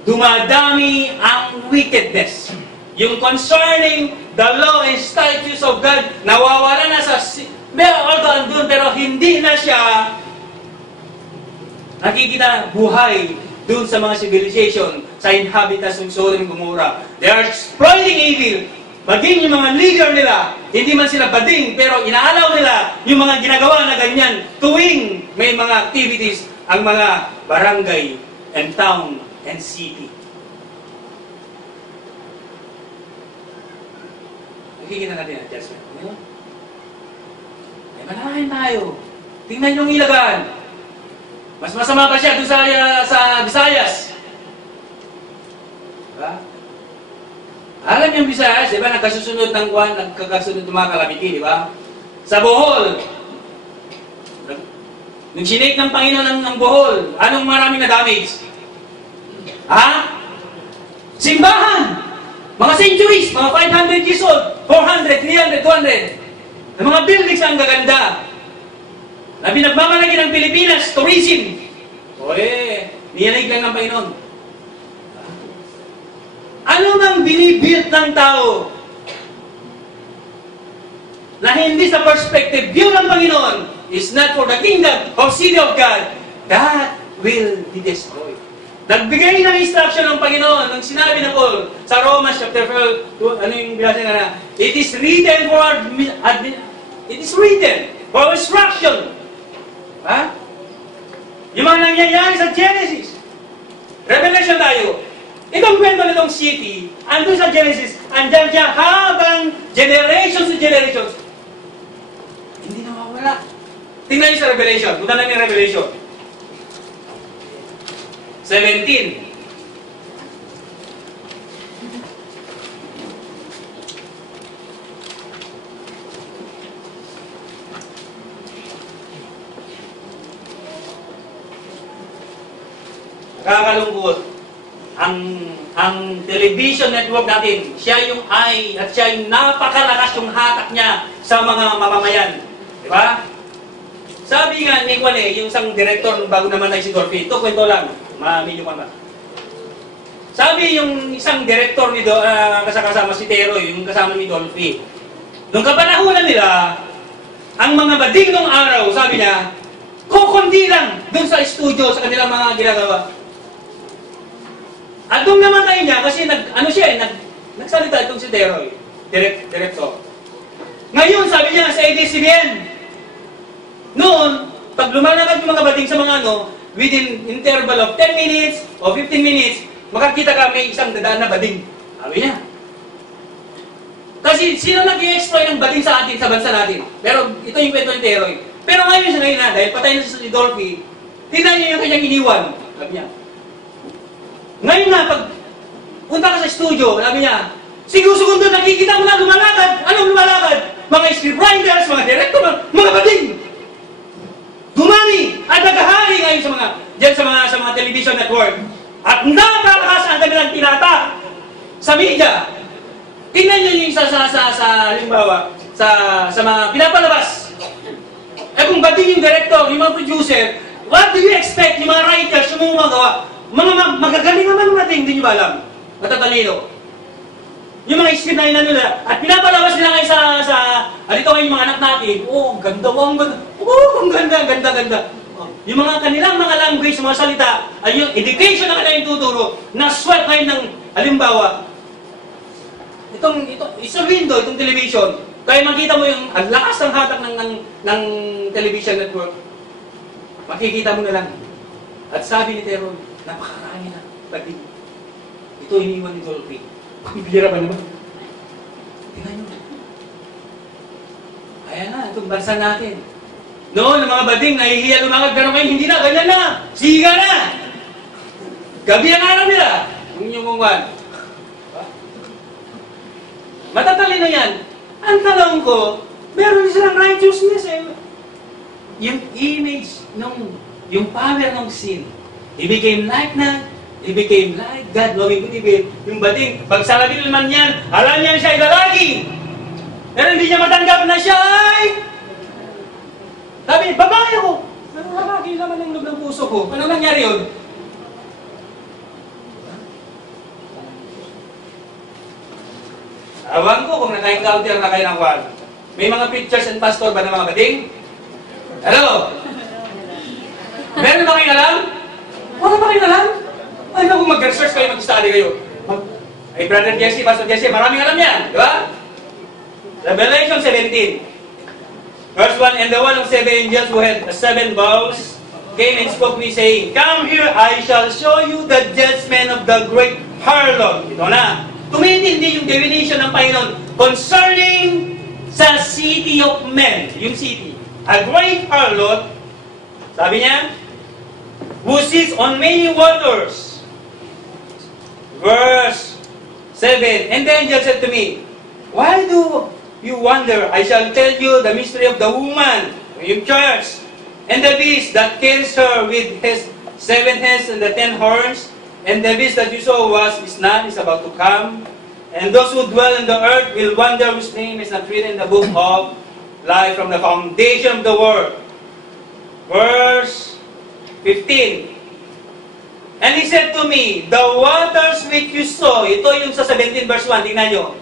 dumadami ang wickedness. Yung concerning the law and statutes of God, nawawala na sa... although andun, pero hindi na siya nakikita buhay dun sa mga civilization, sa inhabitants ng Sodom and Gomorrah. They are exploiting evil. Maging yung mga leader nila, hindi man sila bading, pero inaalaw nila yung mga ginagawa na ganyan tuwing may mga activities ang mga barangay and town and city. Makikita natin ang judgment. Ano? Ay, malahin tayo. Tingnan yung Ilagan. Mas masama pa siya doon sa Visayas. Diba? Alam yung Visayas, diba? Nagkasusunod ng buwan, nagkakasunod ng mga calamity, diba? Sa Bohol, nung sinake ng Panginoon ng Bohol, anong maraming na damage? Ha? Simbahan! Mga centuries, mga 500 years old, 400, 300, 200. Ang mga buildings ang gaganda. Na pinagmamalagi ng Pilipinas, tourism. O niyanig lang ng Panginoon. Ano nang binibuild ng tao na hindi sa perspective view ng Panginoon is not for the kingdom of city of God, that will be destroyed. Nagbigay ng instruction ng Panginoon, nang sinabi na Paul sa Romans chapter 12, ano yung binasa nga na, it is written for instruction. Ha? Yung mga nangyayari sa Genesis. Revelation tayo. Itong kwento nitong city, andun sa Genesis, andyan siya habang generations to generations. Hindi nawawala. Tingnan niyo sa Revelation. Punta namin yung Revelation. 17. Nakakalungkot. Ang television network natin, siya yung eye at siya yung napakalakas yung hatak niya sa mga mamamayan. Di ba? Sabi nga ni Juan yung isang director bago naman ay si Dolphy, ito kwento lang, medyo pa. Sabi yung isang director ni kasama si Tero, yung kasama ni Dolphy. Nung kapanahunan nila, ang mga bading nung araw, sabi niya, kukundi lang dun sa studio, sa kanilang mga ginagawa. At nung namatay niya, kasi nagsalita itong si Teroy, director. Ngayon, sabi niya sa ABS-CBN, noon, pag lumalakad yung mga bading sa mga within interval of 10 minutes o 15 minutes, makakita ka may isang dadaan na bading. Sabi niya. Kasi sino nag-i-exploit ng bading sa atin, sa bansa natin? Pero ito yung kwento ni Teroy. Pero ngayon siya ngayon dahil patay na si Dolphy, tingnan niyo yung kanyang iniwan. Sabi niya. Ngayon na, pag punta ka sa studio, sabi niya, segundo nakikita mo na lumalakad. Anong lumalakad? Mga scriptwriters, mga director, mga bading. Dumami at naghahari ngayon sa mga television network. At napakalakas ang kanilang tinatak sa media. Tingnan niyo yung halimbawa, sa mga pinapalabas. Kung bading yung director, yung mga producer, what do you expect yung mga writers, yung mga magawa? Mga magagaling naman natin, hindi nyo ba alam? Matatalino. Yung mga script na nila, at pinapalabas nila ngayon dito ngayon yung mga anak natin, ang ganda. Ang ganda. Yung mga kanilang mga language, mga salita, ay yung education na kanilang tuturo, na-sweat ngayon ng, halimbawa, itong window, itong television, kaya makita mo yung ang lakas ng hatak ng television network, makikita mo na lang. At sabi ni Teron, napakarami na bading. Ito iniwan ni Dolphy. Bihira ba naman? Tingnan nyo. Ayan na, itong bansa natin. Noon, ang mga bading, nahihiya lumakad, pero ngayon, hindi na, ganyan na. Siga na. Gabi ang araw nila. Yung kungwan. Matatalino yan. Ang talong ko, meron silang righteousness Yung image, yung power ng sin, he became like God, knowing good evil. Yung bading, pag salabi naman yan, alam niya siya ay lalaki. Pero hindi niya matanggap na siya ay... Sabi, babae ako. Pero lalaki naman ang loob ng puso ko. Ano nangyari yun? Awan ko kung naka-encounter na kayo ng wall. May mga preachers and pastor ba na mga bading? Hello? Meron ba kayong alam? Wala ba kayong alam? Ay, kung mag-research kayo, mag-study kayo. Ay, Brother Jesse, Pastor Jesse, maraming alam yan. Di ba? Revelation 17. Verse 1, and the one of 7 angels who had 7 bowls came and spoke me, saying, come here, I shall show you the judgment of the great harlot. Ito na. Tumitindi yung definition ng Panginoon. concerning sa city of men, yung city, a great harlot, sabi niya, who sits on many waters. Verse 7, and the angel said to me, why do you wonder? I shall tell you the mystery of the woman, yung church, and the beast that carries her with his 7 heads and the 10 horns, and the beast that you saw is about to come, and those who dwell in the earth will wonder whose name is not written in the book of life from the foundation of the world. Verse 15, and he said to me, the waters which you saw, ito yung sa 17 verse 1, tingnan nyo,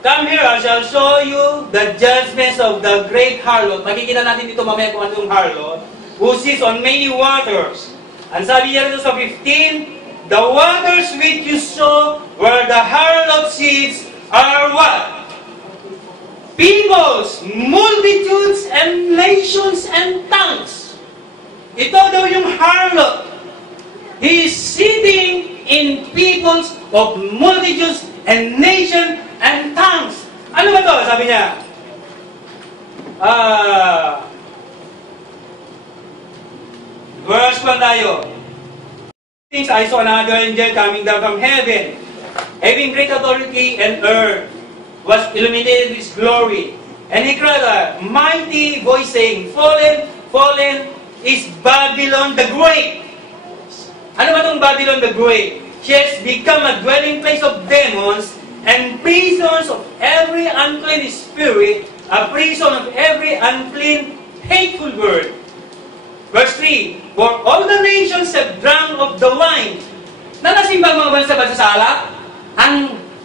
come here, I shall show you the judgments of the great harlot. Makikita natin dito mamaya kung ano yung harlot, who sits on many waters. And sabi niya rito sa 15, the waters which you saw where the harlot sits are what? Peoples, multitudes, and nations, and tongues. Ito daw yung harlot. He is sitting in peoples of multitudes and nations and tongues. Ano ba to? Sabi niya. Verse 1 tayo. Things I saw another angel coming down from heaven, having great authority, and earth was illuminated with his glory. And he cried a mighty voice saying, fallen, fallen is Babylon the Great. Ano ba itong Babylon the Great? She has become a dwelling place of demons and prisons of every unclean spirit, a prison of every unclean, hateful word. Verse 3, for all the nations have drunk of the wine. Nalasim ba mga bansa sa alak? Ang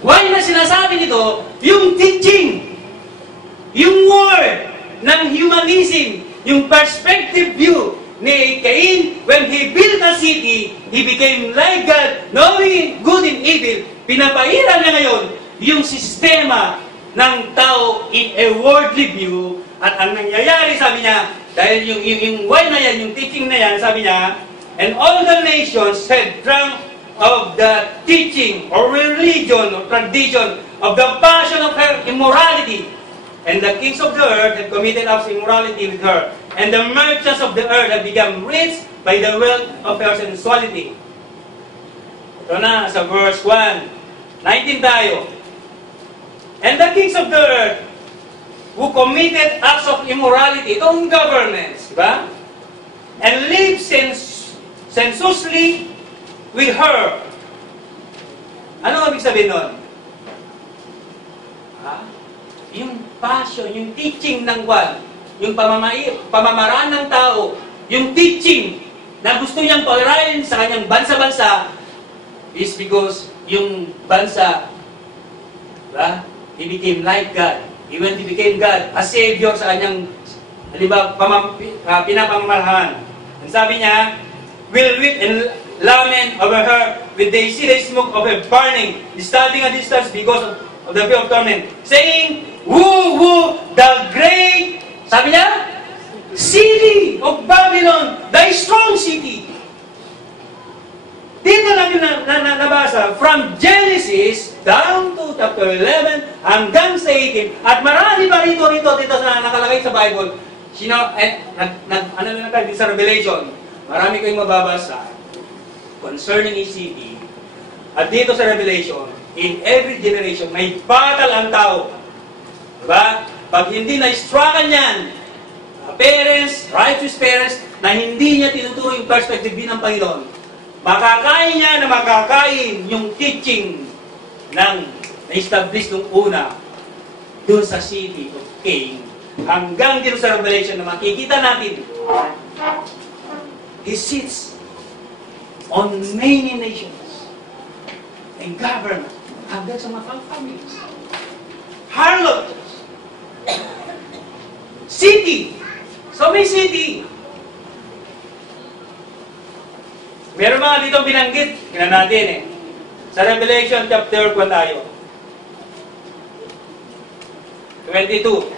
wine na sinasabi nito, yung teaching, yung word ng humanism, yung perspective view ni Cain, when he built a city, he became like God, knowing good and evil. Pinapairan niya ngayon yung sistema ng tao in a worldly view. At ang nangyayari, sabi niya, dahil yung wine na yan, yung teaching na yan, sabi niya, and all the nations had drunk of the teaching or religion or tradition of the passion of her immorality. And the kings of the earth had committed acts of immorality with her. And the merchants of the earth had become rich by the wealth of her sensuality. Ito na, sa verse 1. 19 tayo. And the kings of the earth who committed acts of immorality, itong governments, di ba? And lived sensuously with her. Ano ibig sabihin nun? Yung passion, yung teaching ng one, yung pamamaraan ng tao, yung teaching na gusto niyang pagarayin sa kanyang bansa-bansa is because yung bansa, diba? He became like God. Even he became God, a Savior sa kanyang, halimbawa, pinapamamalahan. And sabi niya, will weep and lament over her, when they see the smoke of her burning, standing at distance because of the fear of torment, saying, woo, woo, the great, sabi niya, city of Babylon, the strong city. Dito natin nabasa, from Genesis down to chapter 11 hanggang sa 18, at marami pa dito sa nakalagay sa Bible. Ano na tayo sa Revelation, marami kayong mababasa concerning a city. At dito sa Revelation, in every generation, may battle ang tao. Diba? Pag hindi na-strucken yan, parents, righteous parents, na hindi niya tinuturo yung perspective din ng Panginoon, makakain niya na makakain yung teaching ng na-establish nung una doon sa city of Cain, hanggang dito sa Revelation na makikita natin, He sits on many nations and government hanggang sa mga families. Harlot. City. So may city. Meron mga dito binanggit, kina natin Sa Revelation chapter 1 tayo. 22.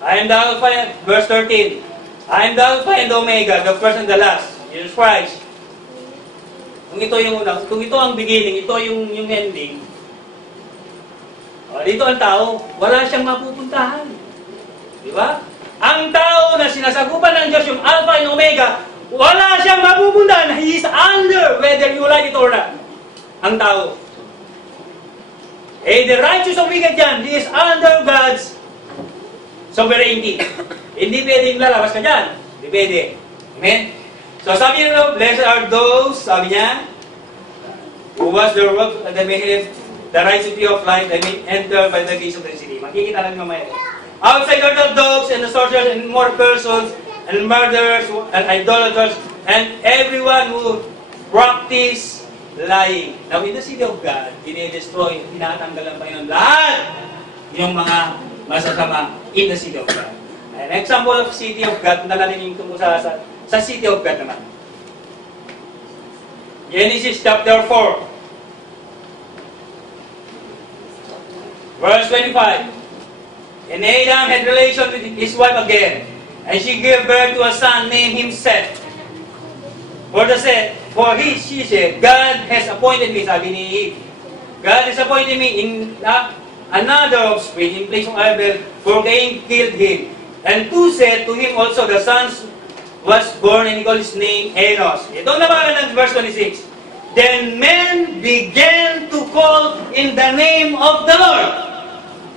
I am the Alpha, verse 13. I am the Alpha and the Omega, the first and the last, Jesus Christ. Kung ito yung una, kung ito ang beginning, ito yung ending, dito ang tao, wala siyang mapupuntahan. Di ba? Ang tao na sinasagupan ng Diyos, yung Alpha and Omega, wala siyang mapupuntahan. He is under, whether you like it or not. Ang tao. The righteous or wicked yan, he is under God's sovereignty. Hindi pwedeng lalabas ka dyan. Hindi pwede. Amen? So sabi niya, blessed are those, sabi niya, who was their work that they may have the right city of life, they may enter by the gates of the city. Makikita lang mamaya. Outside are the dogs and the sorcerers and more persons and murderers and idolaters and everyone who practice lying. Now in the city of God, dinidestroy, tinatanggal ng Panginoon lahat yung mga masasama in the city of God. An example of city of God, nalanin yung tungkol sa city of God naman. Genesis chapter 4. Verse 25. And Adam had relation with his wife again, and she gave birth to a son, named him Seth. She said, God has appointed me, sabi ni Eve, God has appointed me in another offspring in place of Abel, for Cain killed him. And to Seth, to him also the son was born, and he called his name Enos. Ito naman ng verse 26. Then men began to call in the name of the Lord.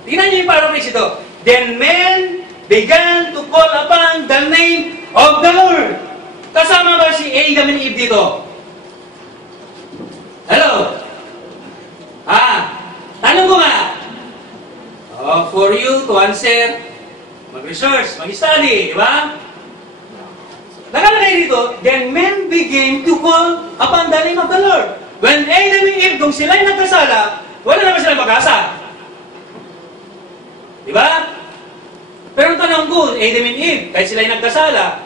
Tingnan niyo yung paraphrase ito. Then men began to call upon the name of the Lord. Kasama ba si Adam and Eve dito? Hello? Tanong ko nga. For you to answer, mag-research, mag-study, di ba? Nakalagay dito, then men began to call upon the name of the Lord. When Adam and Eve, kung sila'y nagkasala, wala naman silang pag-asa. Di ba? Pero ang tanong ko, Adam and Eve, kahit sila'y nagkasala,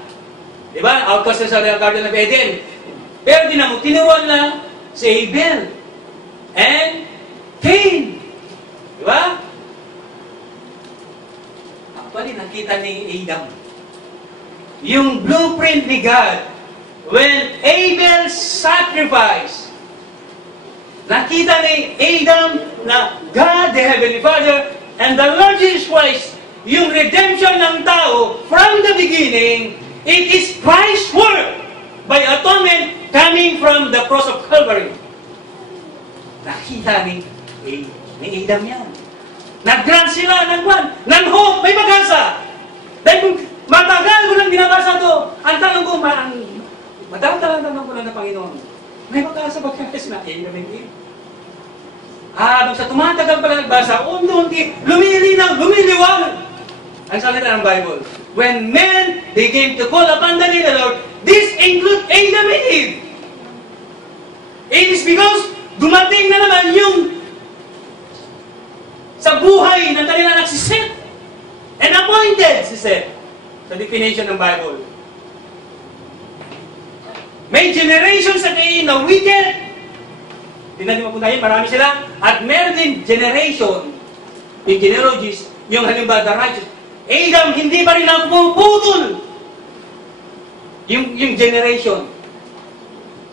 di ba? Outcast sa Garden of Eden. Pero tinuruan na si Abel and Cain. Di ba? Actually, nakita ni Adam yung blueprint ni God when Abel sacrificed. Nakita ni Adam na God, the Heavenly Father, and the Lord Jesus Christ, yung redemption ng tao from the beginning, it is Christ's work by atonement coming from the cross of Calvary. Nakita ni Adam yan. Nag-grant sila ng hope, may pag-asa. Dahil kung matagal ko lang binabasa ito, ang tanong ko, matagal tanong ko lang na Panginoon, may pag-asa ba kaya na Adam and Eve? Sa tumatagal pala nagbasa, unti-unti, lumiliwanag. Ang salita ng Bible. When men begin to call upon the name of the Lord, this includes Adam and Eve. It is because dumating na naman yung sa buhay ng kanilang anak si Seth. And appointed si Seth. Sa definition ng Bible. May generation sa kayo na wicked. Hindi natin mapuntahin, marami sila. At meron din generation, yung genealogies, yung halimbawa the righteous. Adam, hindi pa rin napuputol yung generation.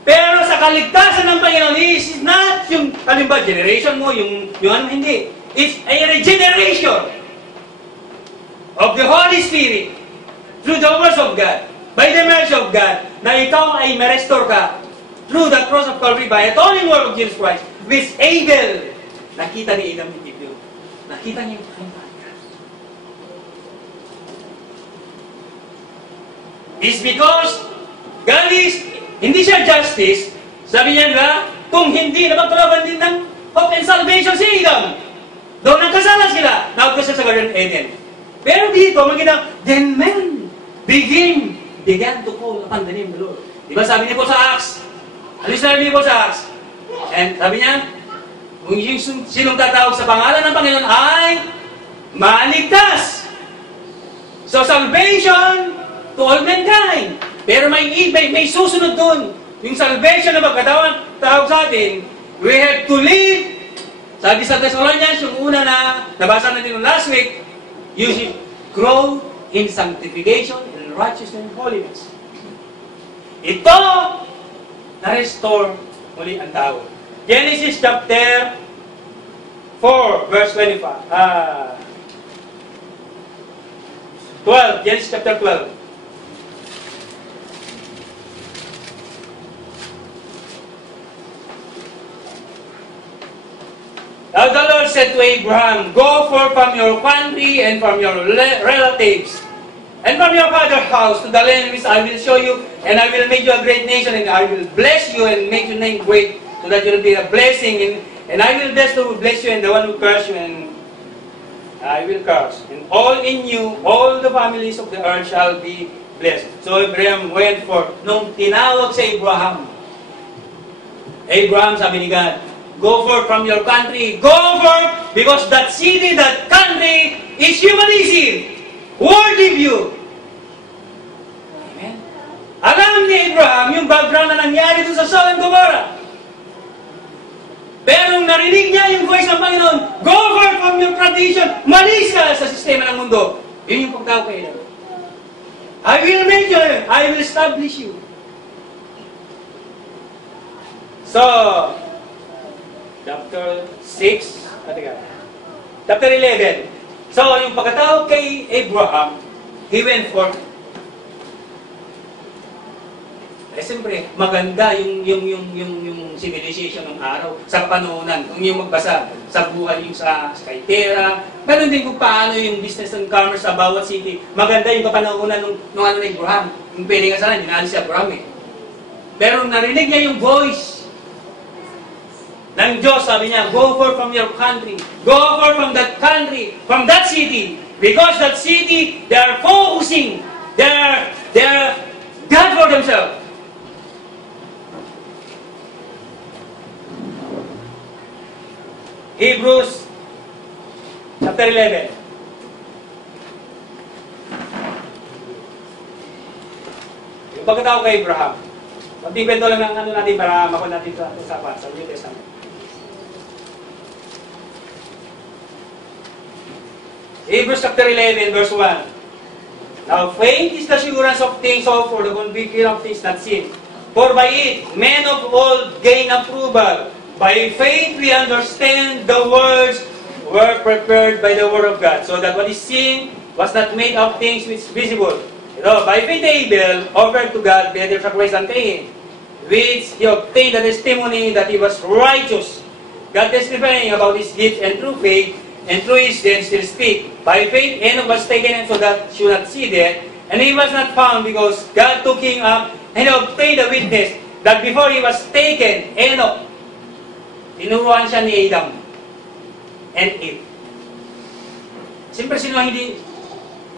Pero sa kaligtasan ng Panginoon, is not yung halimbawa generation mo, yung ano, hindi. It's a regeneration of the Holy Spirit through the words of God, by the mercy of God, na ikaw ay ma-restore ka through the cross of Calvary by atoning work of Jesus Christ, with Abel. Nakita ni Adam ni Eve. Nakita niya yung kanyang. It's because God is, hindi siya justice. Sabi niya nga, kung hindi napagkalaban din ng hope and salvation si Adam. Doon nagkasala sila, nagkasala sa Garden of Eden. Pero dito, magiging, then men began to call upon the name of the Lord. Diba sabi niya po sa Acts, alis na rin po sa Acts. And sabi niya, kung yung sinong tatawag sa pangalan ng Panginoon ay maligtas. So salvation to all mankind. Pero may susunod doon. Yung salvation na tawag sa atin, we have to live. Sabi sa Thessalonians, yung una na nabasa natin last week, you should grow in sanctification and righteousness and holiness. Ito na-restore muli ang tao. Genesis chapter 4, verse 25. 12. Genesis chapter 12. Now the Lord said to Abraham, "Go forth from your country and from your relatives, and from your father's house to the land which I will show you, and I will make you a great nation, and I will bless you and make your name great, so that you will be a blessing. And I will bless those who bless you, and the one who curse you, and I will curse. And all in you, all the families of the earth shall be blessed." So Abraham went forth. Nung tinawag sa Abraham, sabi ni God, "Go forth from your country. Go forth, because that city, that country is humanism. Worship you." Amen. Alam ni Abraham yung background na nangyari doon sa Sodom and Gomorrah. Pero nung narinig niya yung voice ng Panginoon, "Go forth from your tradition." Malis ka sa sistema ng mundo. Yun yung pagtawag kay Abraham. "I will make you, I will establish you." So, chapter 6, chapter 11. So, yung pagkatawag kay Abraham, he went forth. Siyempre, maganda yung civilization ng araw sa kapanunan. Kung yung magbasa sa buhay yung sa Skyterra, ganun din kung paano yung business and commerce sa bawat city. Maganda yung kapanunan nung ano ni Abraham. Yung pwede nga sana, dinali si Abraham eh. Pero narinig niya yung voice ng Diyos, sabi niya, "Go forth from your country. Go forth from that country, from that city. Because that city, they are focusing. They are God for themselves." Hebrews chapter 11. Yung pagkatawag kay Abraham. Kunting kwento lang ng ano natin para makuha natin sa usapan sa New Testament. Hebrews chapter 11, verse 1. "Now faith is the assurance of things hoped for, the conviction of things not seen. For by it, men of old gain approval. By faith we understand the words were prepared by the word of God, so that what is seen was not made of things which is visible. By faith Abel offered to God better sacrifice than Cain, which he obtained the testimony that he was righteous, God testifying about his gifts, and through faith, and through his death still speak. By faith Enoch was taken so that he should not see death, and he was not found because God took him up, and he obtained a witness that before he was taken, Enoch, tinuruan siya ni Adam and Eve. Siyempre, sino hindi?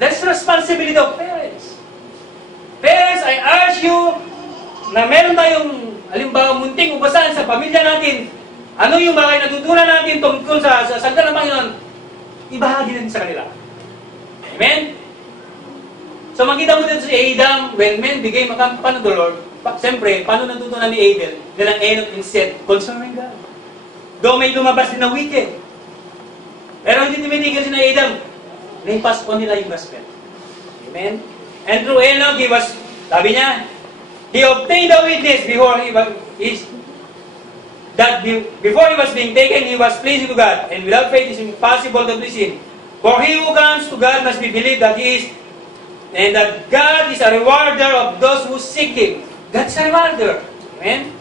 That's the responsibility of parents. Parents, I urge you na meron tayong, halimbawa, munting ubasan sa pamilya natin. Ano yung mga natutunan natin tungkol sa salita ng Panginoon? Ibahagi natin sa kanila. Amen? So, makita mo dito si Adam, when men became a companion of the Lord, siyempre, paano natutunan ni Abel? Nilang Enoch instead, concerning God. Though may lumabas din na wicked. Pero hindi tumitigil si na Adam. Naipas po nila yung gospel. Amen? And through Enoch, sabi niya, he obtained a witness before before he was being taken, he was pleasing to God. And without faith, it is impossible to please Him. For he who comes to God must be believed that He is, and that God is a rewarder of those who seek Him. God is a rewarder. Amen?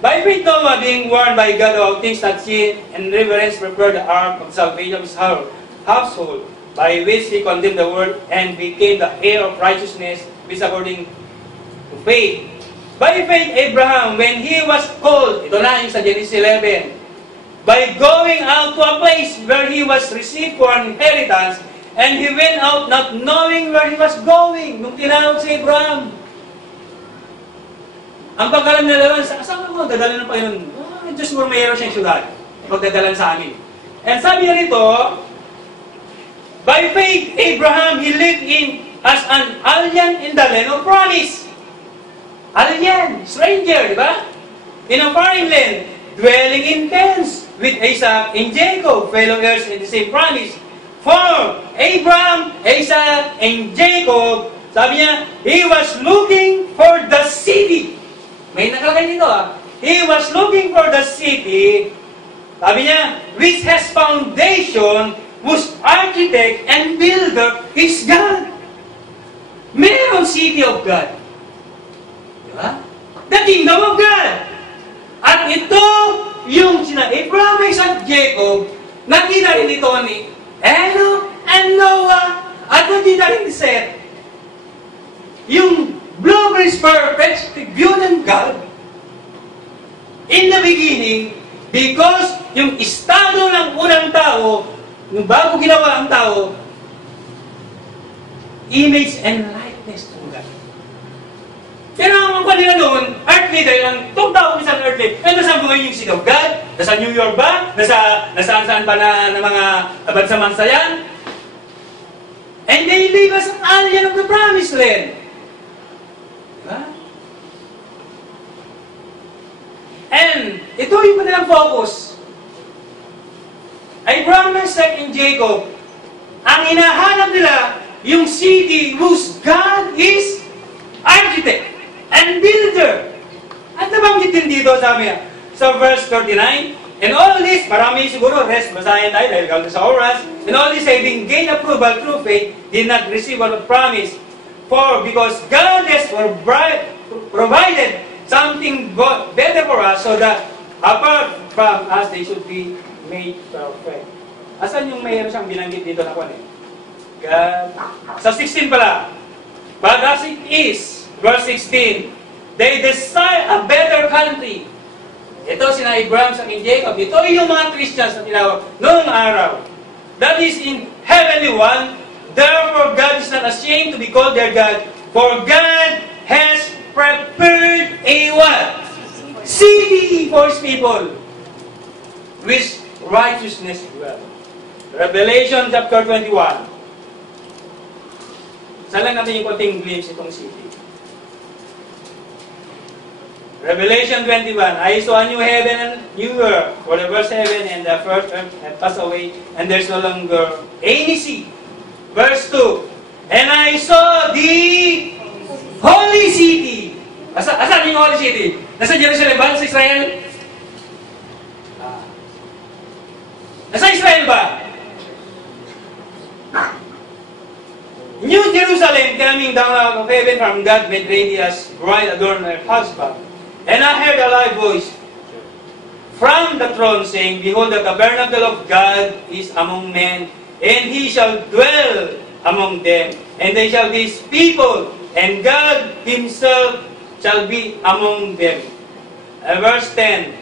By faith Noah, being warned by God about things not seen, and reverence prepared the ark of salvation of his household, by which he condemned the world and became the heir of righteousness, which according to faith. By faith Abraham, when he was called, ito na yung sa Genesis 11, by going out to a place where he was received for an inheritance, and he went out not knowing where he was going. Nung tinawag si Abraham, ang pagkalam nila, saan mo dadalhin ng Panginoon? Diyos mo, mayroon siyang syudad. Magdadalan sa amin. And sabi niya rito, by faith, Abraham, he lived as an alien in the land of promise. Alien, stranger, di ba? In a foreign land, dwelling in tents with Isaac and Jacob, fellow heirs in the same promise. For Abraham, Isaac, and Jacob, sabi niya, he was looking for the city May nakalagay dito He was looking for the city, sabi niya, which has foundation, whose architect and builder is God. Meron city of God. Diba? The kingdom of God. At ito yung i-promise at Jacob, nakita rin ito ni Enoch and Noah, at nakita rin ni Seth. Yung blueprint perfect view ng God in the beginning, because yung estado ng unang tao, nung bago ginawa ang tao, image and likeness to God. Pero ang kanila noon, earthly, dahil ang itong tao isang earthly, nasaan buhay yung seed of God? Nasa New York ba? Nasaan pa na mga bansa-bansa yan? And they leave us an alien of the promised land. Diba? And ito yung kanilang focus. Abraham, Isaac, and Jacob, ang hinahanap nila, yung city whose God is architect and builder. At nabanggit din dito, sabi sa verse 39, and all this, marami siguro, rest, basahin tayo dahil gawin sa oras, and all this having gained approval through faith, did not receive what was promised. For because God has provided something better for us, so that apart from us, they should be made perfect. Asan yung mayroon siyang binanggit dito na kwan God. Sa 16 pala, but as it is, verse 16, they desire a better country. Ito sina Abraham sa Jacob. Ito yung mga Christians na tinawag noong araw. That is in heavenly one. Therefore, God is not ashamed to be called their God. For God has prepared a what? City for His people, which righteousness dwell. Revelation chapter 21. Saan lang natin yung konting glimpse itong city. Revelation 21, I saw a new heaven and new earth, for the verse 7 and the first earth had passed away, and there's no longer any sea. Verse 2, and I saw the holy city. Asan yung holy city? Nasa Jerusalem ba? Nasa Israel? Nasa Israel ba? New Jerusalem coming down out of heaven from God, made ready as bride adorned her husband. And I heard a loud voice from the throne saying, Behold, the tabernacle of God is among men, and He shall dwell among them, and they shall be His people, and God Himself shall be among them. And verse 10,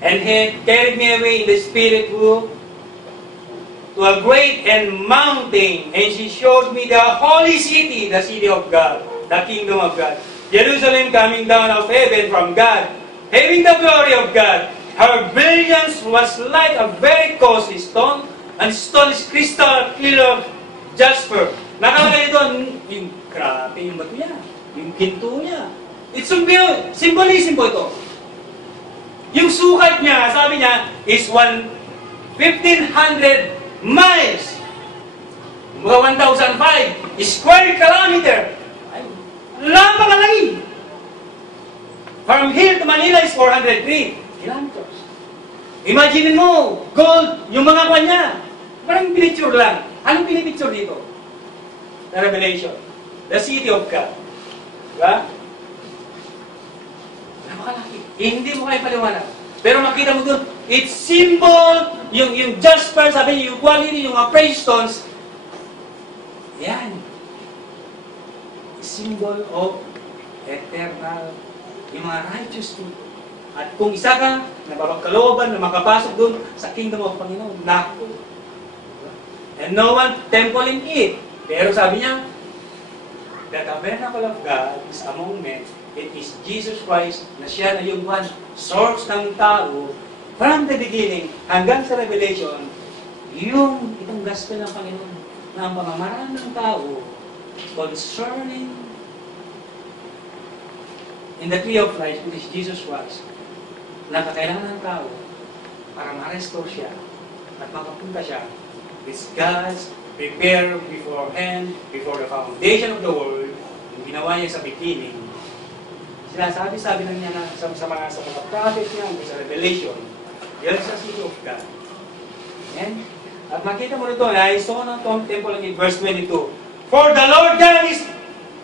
and He carried me away in the Spirit to a great and mountain, and she showed me the holy city, the city of God, the kingdom of God, Jerusalem coming down out of heaven from God, having the glory of God. Her brilliance was like a very costly stone, and stone is crystal clear of jasper. Nakalagay doon, yung grabe yung bato niya, yung pinto niya. It's symbolism po ito. Yung sukat niya, sabi niya, is 1,500 miles. Mga 1,005 square kilometer. Napakalaki. From here to Manila is 403 kilometers. Imagine mo, gold, yung mga kanya. Parang pinicture lang. Anong pinipicture dito? The Revelation. The city of God. Diba? Napakalaki. Hindi mo kayo paliwanag. Pero makita mo doon, it's symbol, yung jasper, sabi niyo, yung quality, yung precious stones. Yan. Symbol of eternal, yung mga righteous people. At kung isa ka, nababagkalooban, na makapasok doon sa kingdom of Panginoon, naku. And no one temple in it. Pero sabi niya, the tabernacle of God is among men. It is Jesus Christ na siya na yung one source ng tao from the beginning hanggang sa Revelation, yung itong gospel ng Panginoon na ang pamamaraan ng tao concerning in the tree of life, which is Jesus Christ, na kakailangan ng tao para ma-restore siya at makapunta siya with God's prepared beforehand, before the foundation of the world, yung ginawa niya sa beginning. sabi lang niya na sa mga prophet niya, sa Revelation, yan sa city of God. Amen? At makita mo rito, I saw ng temple in verse 22. For the Lord God is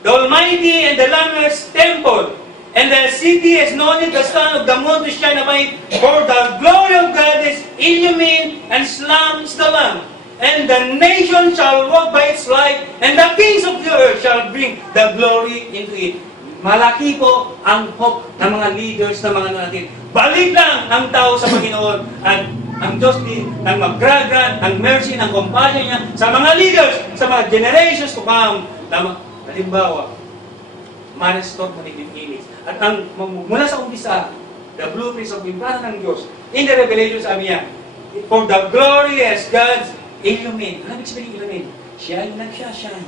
the Almighty and the Lamb's temple, and the city has known it, the sun of the moon to shine upon it, for the glory of God is illumined, and slams the Lamb. And the nation shall walk by its light, and the kings of the earth shall bring the glory into it. Malaki po ang hope ng mga leaders ng mga natin. Balik lang ang tao sa Panginoon, at ang Diyos din ang mag-grant ng mercy, ng compassion niya sa mga leaders, sa mga generations to come. Halimbawa, ma-restore mo ng image. At ang mula sa umpisa, the blueprints of implano ng Diyos, in the Revelation sabi niya, for the glory as God's illumine. Ano ibig sabihin illumine? Siya ay nagsashine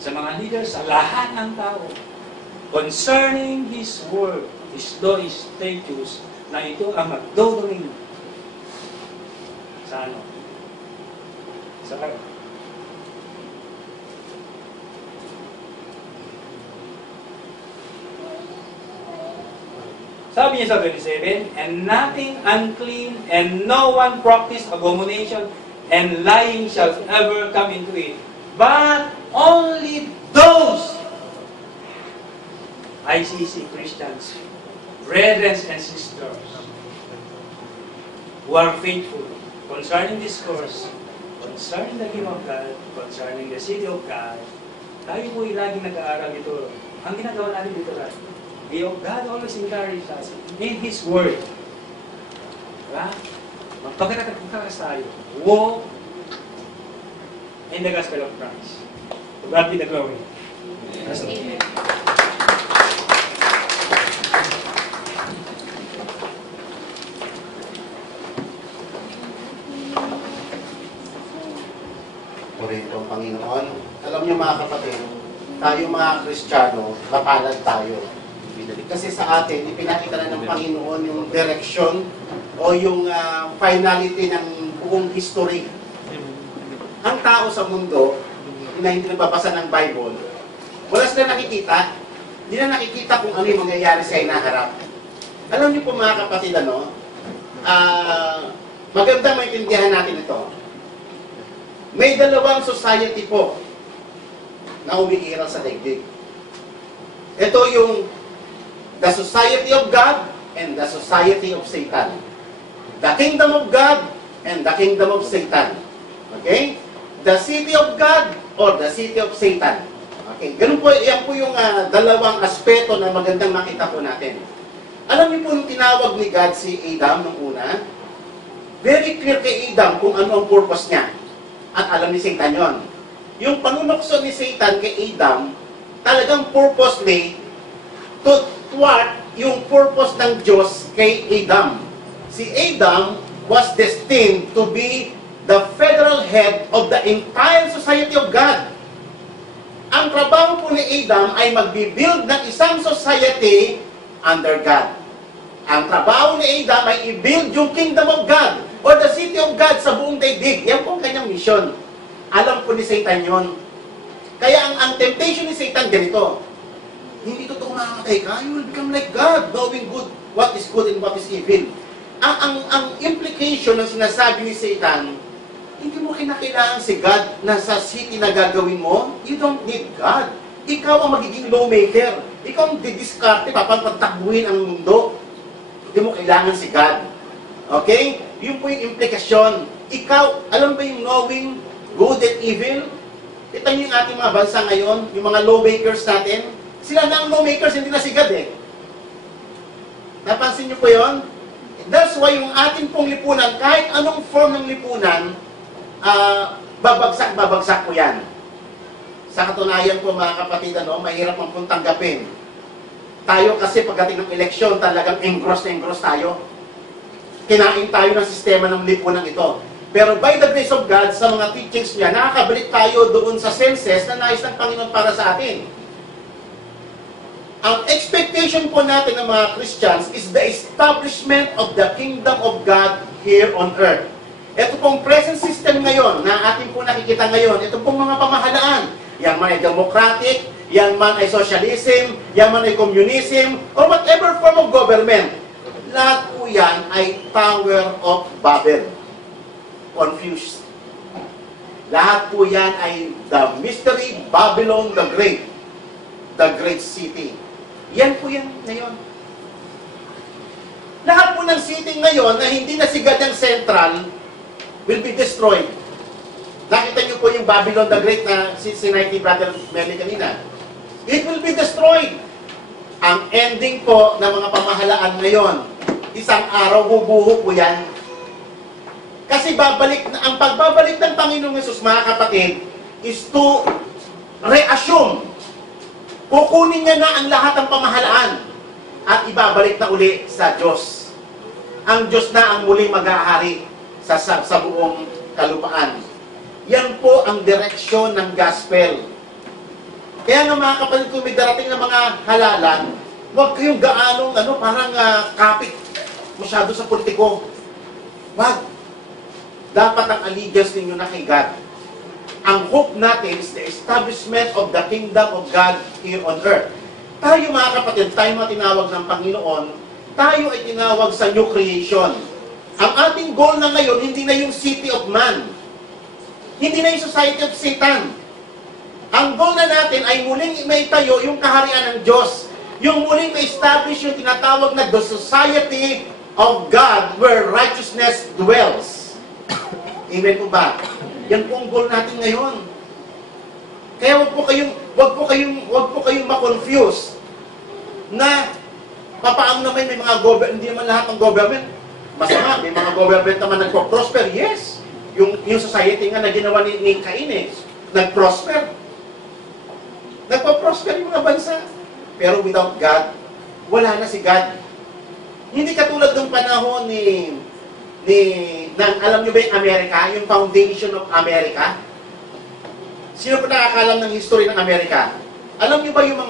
sa mga leaders, sa lahat ng tao, concerning His word, His law, His statutes, na ito ang magdodomin sa ano? Sa earth. Sabi niya sa 27, and nothing unclean, and no one practice abomination, and lying shall ever come into it. But only those ICC Christians, brethren and sisters, who are faithful concerning this course, concerning the kingdom of God, concerning the city of God. Tayo po laging nag-aaral dito. Ang ginagawa natin dito lang, God always encourages us in His Word. Diba? Magpagkakakas tayo. Walk in the gospel of Christ. To God be the glory. Amen. Purihin po ang Panginoon. Alam niyo mga kapatid, tayo mga Kristiyano, mapalad tayo. Kasi sa atin, ipinakita na ng Panginoon yung direction o yung finality ng buong history. Ang tao sa mundo, na hindi nagbabasa ng Bible, wala sila nakikita. Hindi na nakikita kung ano yung mangyayari sa hinaharap. Alam niyo po mga kapatid, maganda maintindihan natin ito. May dalawang society po na umiiral sa daigdig. Ito yung the society of God and the society of Satan. The kingdom of God and the kingdom of Satan. Okay? The city of God or the city of Satan. Okay? Ganun po, yan po yung dalawang aspeto na magandang makita po natin. Alam niyo po nung tinawag ni God si Adam nung una, very clear kay Adam kung ano ang purpose niya. At alam ni Satan yon. Yung panunokso ni Satan kay Adam, talagang purposely to thwart yung purpose ng Diyos kay Adam. Si Adam was destined to be the federal head of the entire society of God. Ang trabaho po ni Adam ay magbibuild ng isang society under God. Ang trabaho ni Adam ay i-build yung kingdom of God or the city of God sa buong daigdig. Yan po ang kanyang mission. Alam po ni Satan yon. Kaya ang temptation ni Satan ganito, hindi totoo makamatay ka, you will become like God, knowing good, what is good and what is evil. Ang implication ng sinasabi ni Satan, hindi mo kinakailangan si God na sa city na gagawin mo, you don't need God. Ikaw ang magiging lawmaker. Ikaw ang didiskarte, papagtakbuhin ang mundo. Hindi mo kailangan si God. Okay? Yun po yung implikasyon. Ikaw, alam ba yung knowing good and evil? Kita niyo yung ating mga bansa ngayon, yung mga lawmakers natin, sila na ang lawmakers, hindi na si God eh. Napansin niyo po yun? That's why yung ating pong lipunan, kahit anong form ng lipunan, babagsak po yan. Sa katunayan po mga kapatid, mahirap ang pong tanggapin. Tayo kasi pagdating ng eleksyon, talagang engross na engross tayo. Kinain tayo ng sistema ng lipunan ito. Pero by the grace of God, sa mga teachings niya, nakakabalik tayo doon sa senses na nais ng Panginoon para sa atin. Ang expectation po natin ng mga Christians is the establishment of the kingdom of God here on earth. Ito pong present system ngayon na ating po nakikita ngayon, ito pong mga pamahalaan, yan man ay democratic, yan man ay socialism, yan man ay communism, or whatever form of government, lahat po yan ay Tower of Babel. Confused. Lahat po yan ay the mystery Babylon the Great City. Yan po yan ngayon. Lahat po ng city ngayon na hindi nasigad ang central will be destroyed. Nakita niyo po yung Babylon the Great na sinayti Brother Melly kanina. It will be destroyed. Ang ending po ng mga pamahalaan ngayon, isang araw bubuho po yan. Kasi ang pagbabalik ng Panginoong Hesus, mga kapatid, is to reassume. Kukunin niya na ang lahat ng pamahalaan at ibabalik na uli sa Diyos. Ang Diyos na ang muling mag-aahari sa buong kalupaan. Yan po ang direksyon ng gospel. Kaya nga mga kapatid, kung may darating na mga halalan, huwag kayong gaanong parang kapit masyado sa politiko. Wag. Dapat ang allegiance ninyo na kay God. Ang hope natin is the establishment of the kingdom of God here on earth. Tayo mga kapatid, tayo mga tinawag ng Panginoon, tayo ay tinawag sa new creation. Ang ating goal na ngayon, hindi na yung city of man. Hindi na yung society of Satan. Ang goal na natin ay muling may tayo yung kaharian ng Diyos. Yung muling ma-establish yung tinatawag na the society of God where righteousness dwells. Amen po ba? Yan po ang goal natin ngayon. Kaya wag po kayong ma-confuse na papaano naman may mga government, hindi naman lahat ng government masama. May mga government naman nagpo-prosper. Yes. Yung society nga na ginawa ni Cain nag-prosper. Nagpo-prosper yung mga bansa. Pero without God, wala na si God. Hindi katulad ng panahon alam nyo ba yung Amerika? Yung foundation of America? Sino po nakakalam ng history ng Amerika? Alam nyo ba yung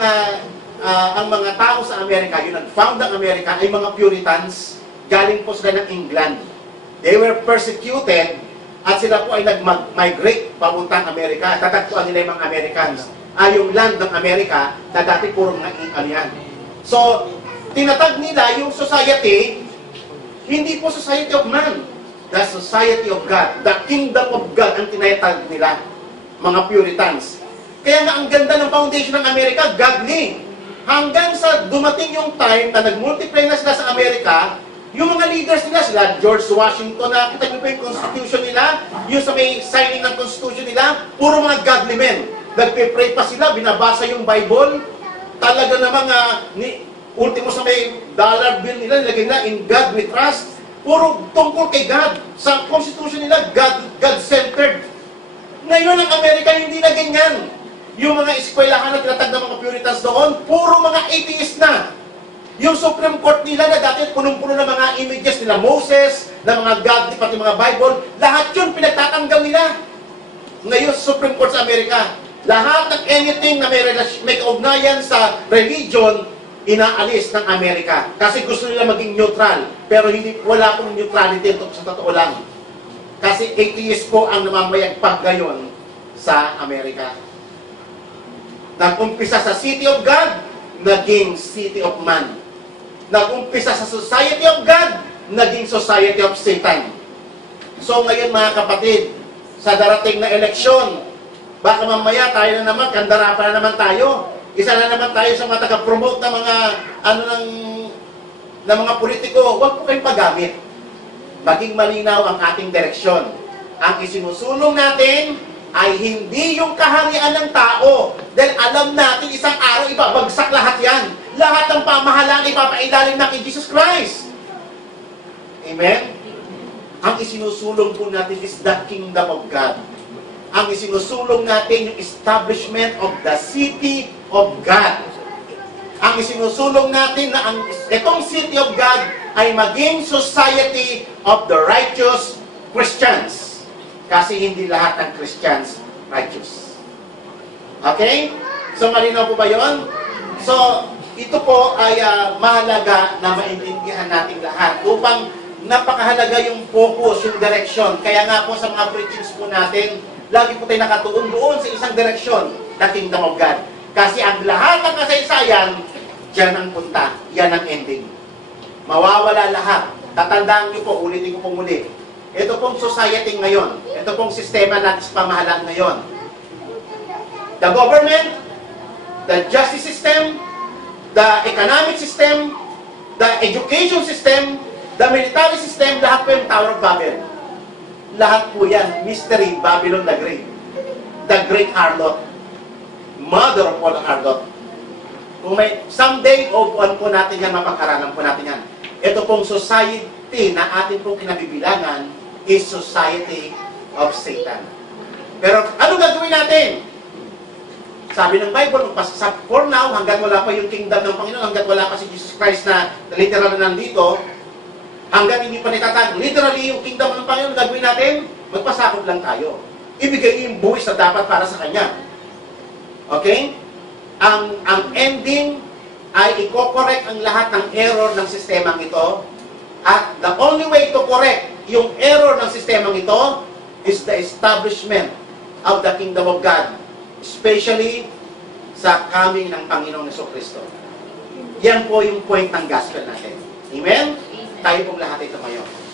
ang mga tao sa Amerika, yung nag-found ng Amerika, ay mga Puritans, galing po sila ng England. They were persecuted, at sila po ay nag-migrate papuntang Amerika. Tatagpuan nila yung mga Americans. Yung land ng Amerika, na dati puro mga yan. So, tinatag nila yung society, hindi po society of man, the society of God, the kingdom of God ang tinatag nila, mga Puritans. Kaya nga ang ganda ng foundation ng Amerika, godly. Hanggang sa dumating yung time na nag-multiply na sila sa Amerika, yung mga leaders nila, sila George Washington, nakita niyo ba yung constitution nila, yung sa may signing ng constitution nila, puro mga godly men. Nagpe-pray pa sila, binabasa yung Bible, talaga namang ultimo sa may dollar bill nila, nilagay na, in God we trust. Puro tungkol kay God. Sa constitution nila, God-centered. Ngayon ang Amerika hindi na ganyan. Yung mga eskwelahan na tinatag ng mga Puritans doon, puro mga atheist na. Yung Supreme Court nila na dati punong-puno ng mga images nila Moses, ng mga God, pati mga Bible, lahat yun pinagtatanggal nila. Ngayon sa Supreme Court sa Amerika, lahat ng anything na may kaugnayan sa religion, inaalis ng Amerika. Kasi gusto nila maging neutral. Pero wala akong neutrality ito sa totoo lang. Kasi atheist po ang namamayagpag ngayon sa Amerika. Nag-umpisa sa city of God, naging city of man. Nag-umpisa sa society of God, naging society of Satan. So ngayon mga kapatid, sa darating na eleksyon, baka mamaya tayo na naman, kandara pa na naman tayo. Isa na naman tayo sa mga taga-promote ng mga ng mga politiko. Huwag po kayong paggamit. Maging malinaw ang ating direksyon. Ang isinusulong natin ay hindi yung kaharian ng tao. Dahil alam natin isang araw ibabagsak lahat yan. Lahat ng pamahalaan ipapailalim na kay Jesus Christ. Amen? Ang isinusulong po natin is the kingdom of God. Ang isinusulong natin yung establishment of the city of God. Ang isinusulong natin na itong city of God ay maging society of the righteous Christians. Kasi hindi lahat ng Christians righteous. Okay? So, malinaw po ba yun? So, ito po ay mahalaga na maintindihan natin lahat upang napakahalaga yung focus, yung direction. Kaya nga po sa mga preachings po natin, lagi po tayo nakatuon doon sa isang direksyon, the kingdom of God. Kasi ang lahat ng kasaysayan, dyan ang punta. Yan ang ending. Mawawala lahat. Tatandaan niyo po, ulitin ko pong muli. Ito pong society ngayon, ito pong sistema natin sa pamahalaan ngayon. The government, the justice system, the economic system, the education system, the military system, lahat po yung Tower of Babel. Lahat po yan, mystery, Babylon the Great. The Great Harlot. Mother of all harlot. Kung may someday, upuan po natin yan, mapag-aralan po natin yan. Ito pong society na atin pong kinabibilangan is society of Satan. Pero ano gagawin natin? Sabi ng Bible, for now, hanggang wala pa yung kingdom ng Panginoon, hanggang wala pa si Jesus Christ na literal na nandito, hanggang hindi pa nitatag, literally yung kingdom ng Panginoon, gagawin natin, magpasakop lang tayo. Ibigay yung buwis na dapat para sa Kanya. Okay? Ang ending ay i-correct ang lahat ng error ng sistemang ito. At the only way to correct yung error ng sistemang ito is the establishment of the kingdom of God. Especially sa coming ng Panginoong Jesucristo. Yan po yung point ng gospel natin. Amen? Tayo pong lahat ito ngayon.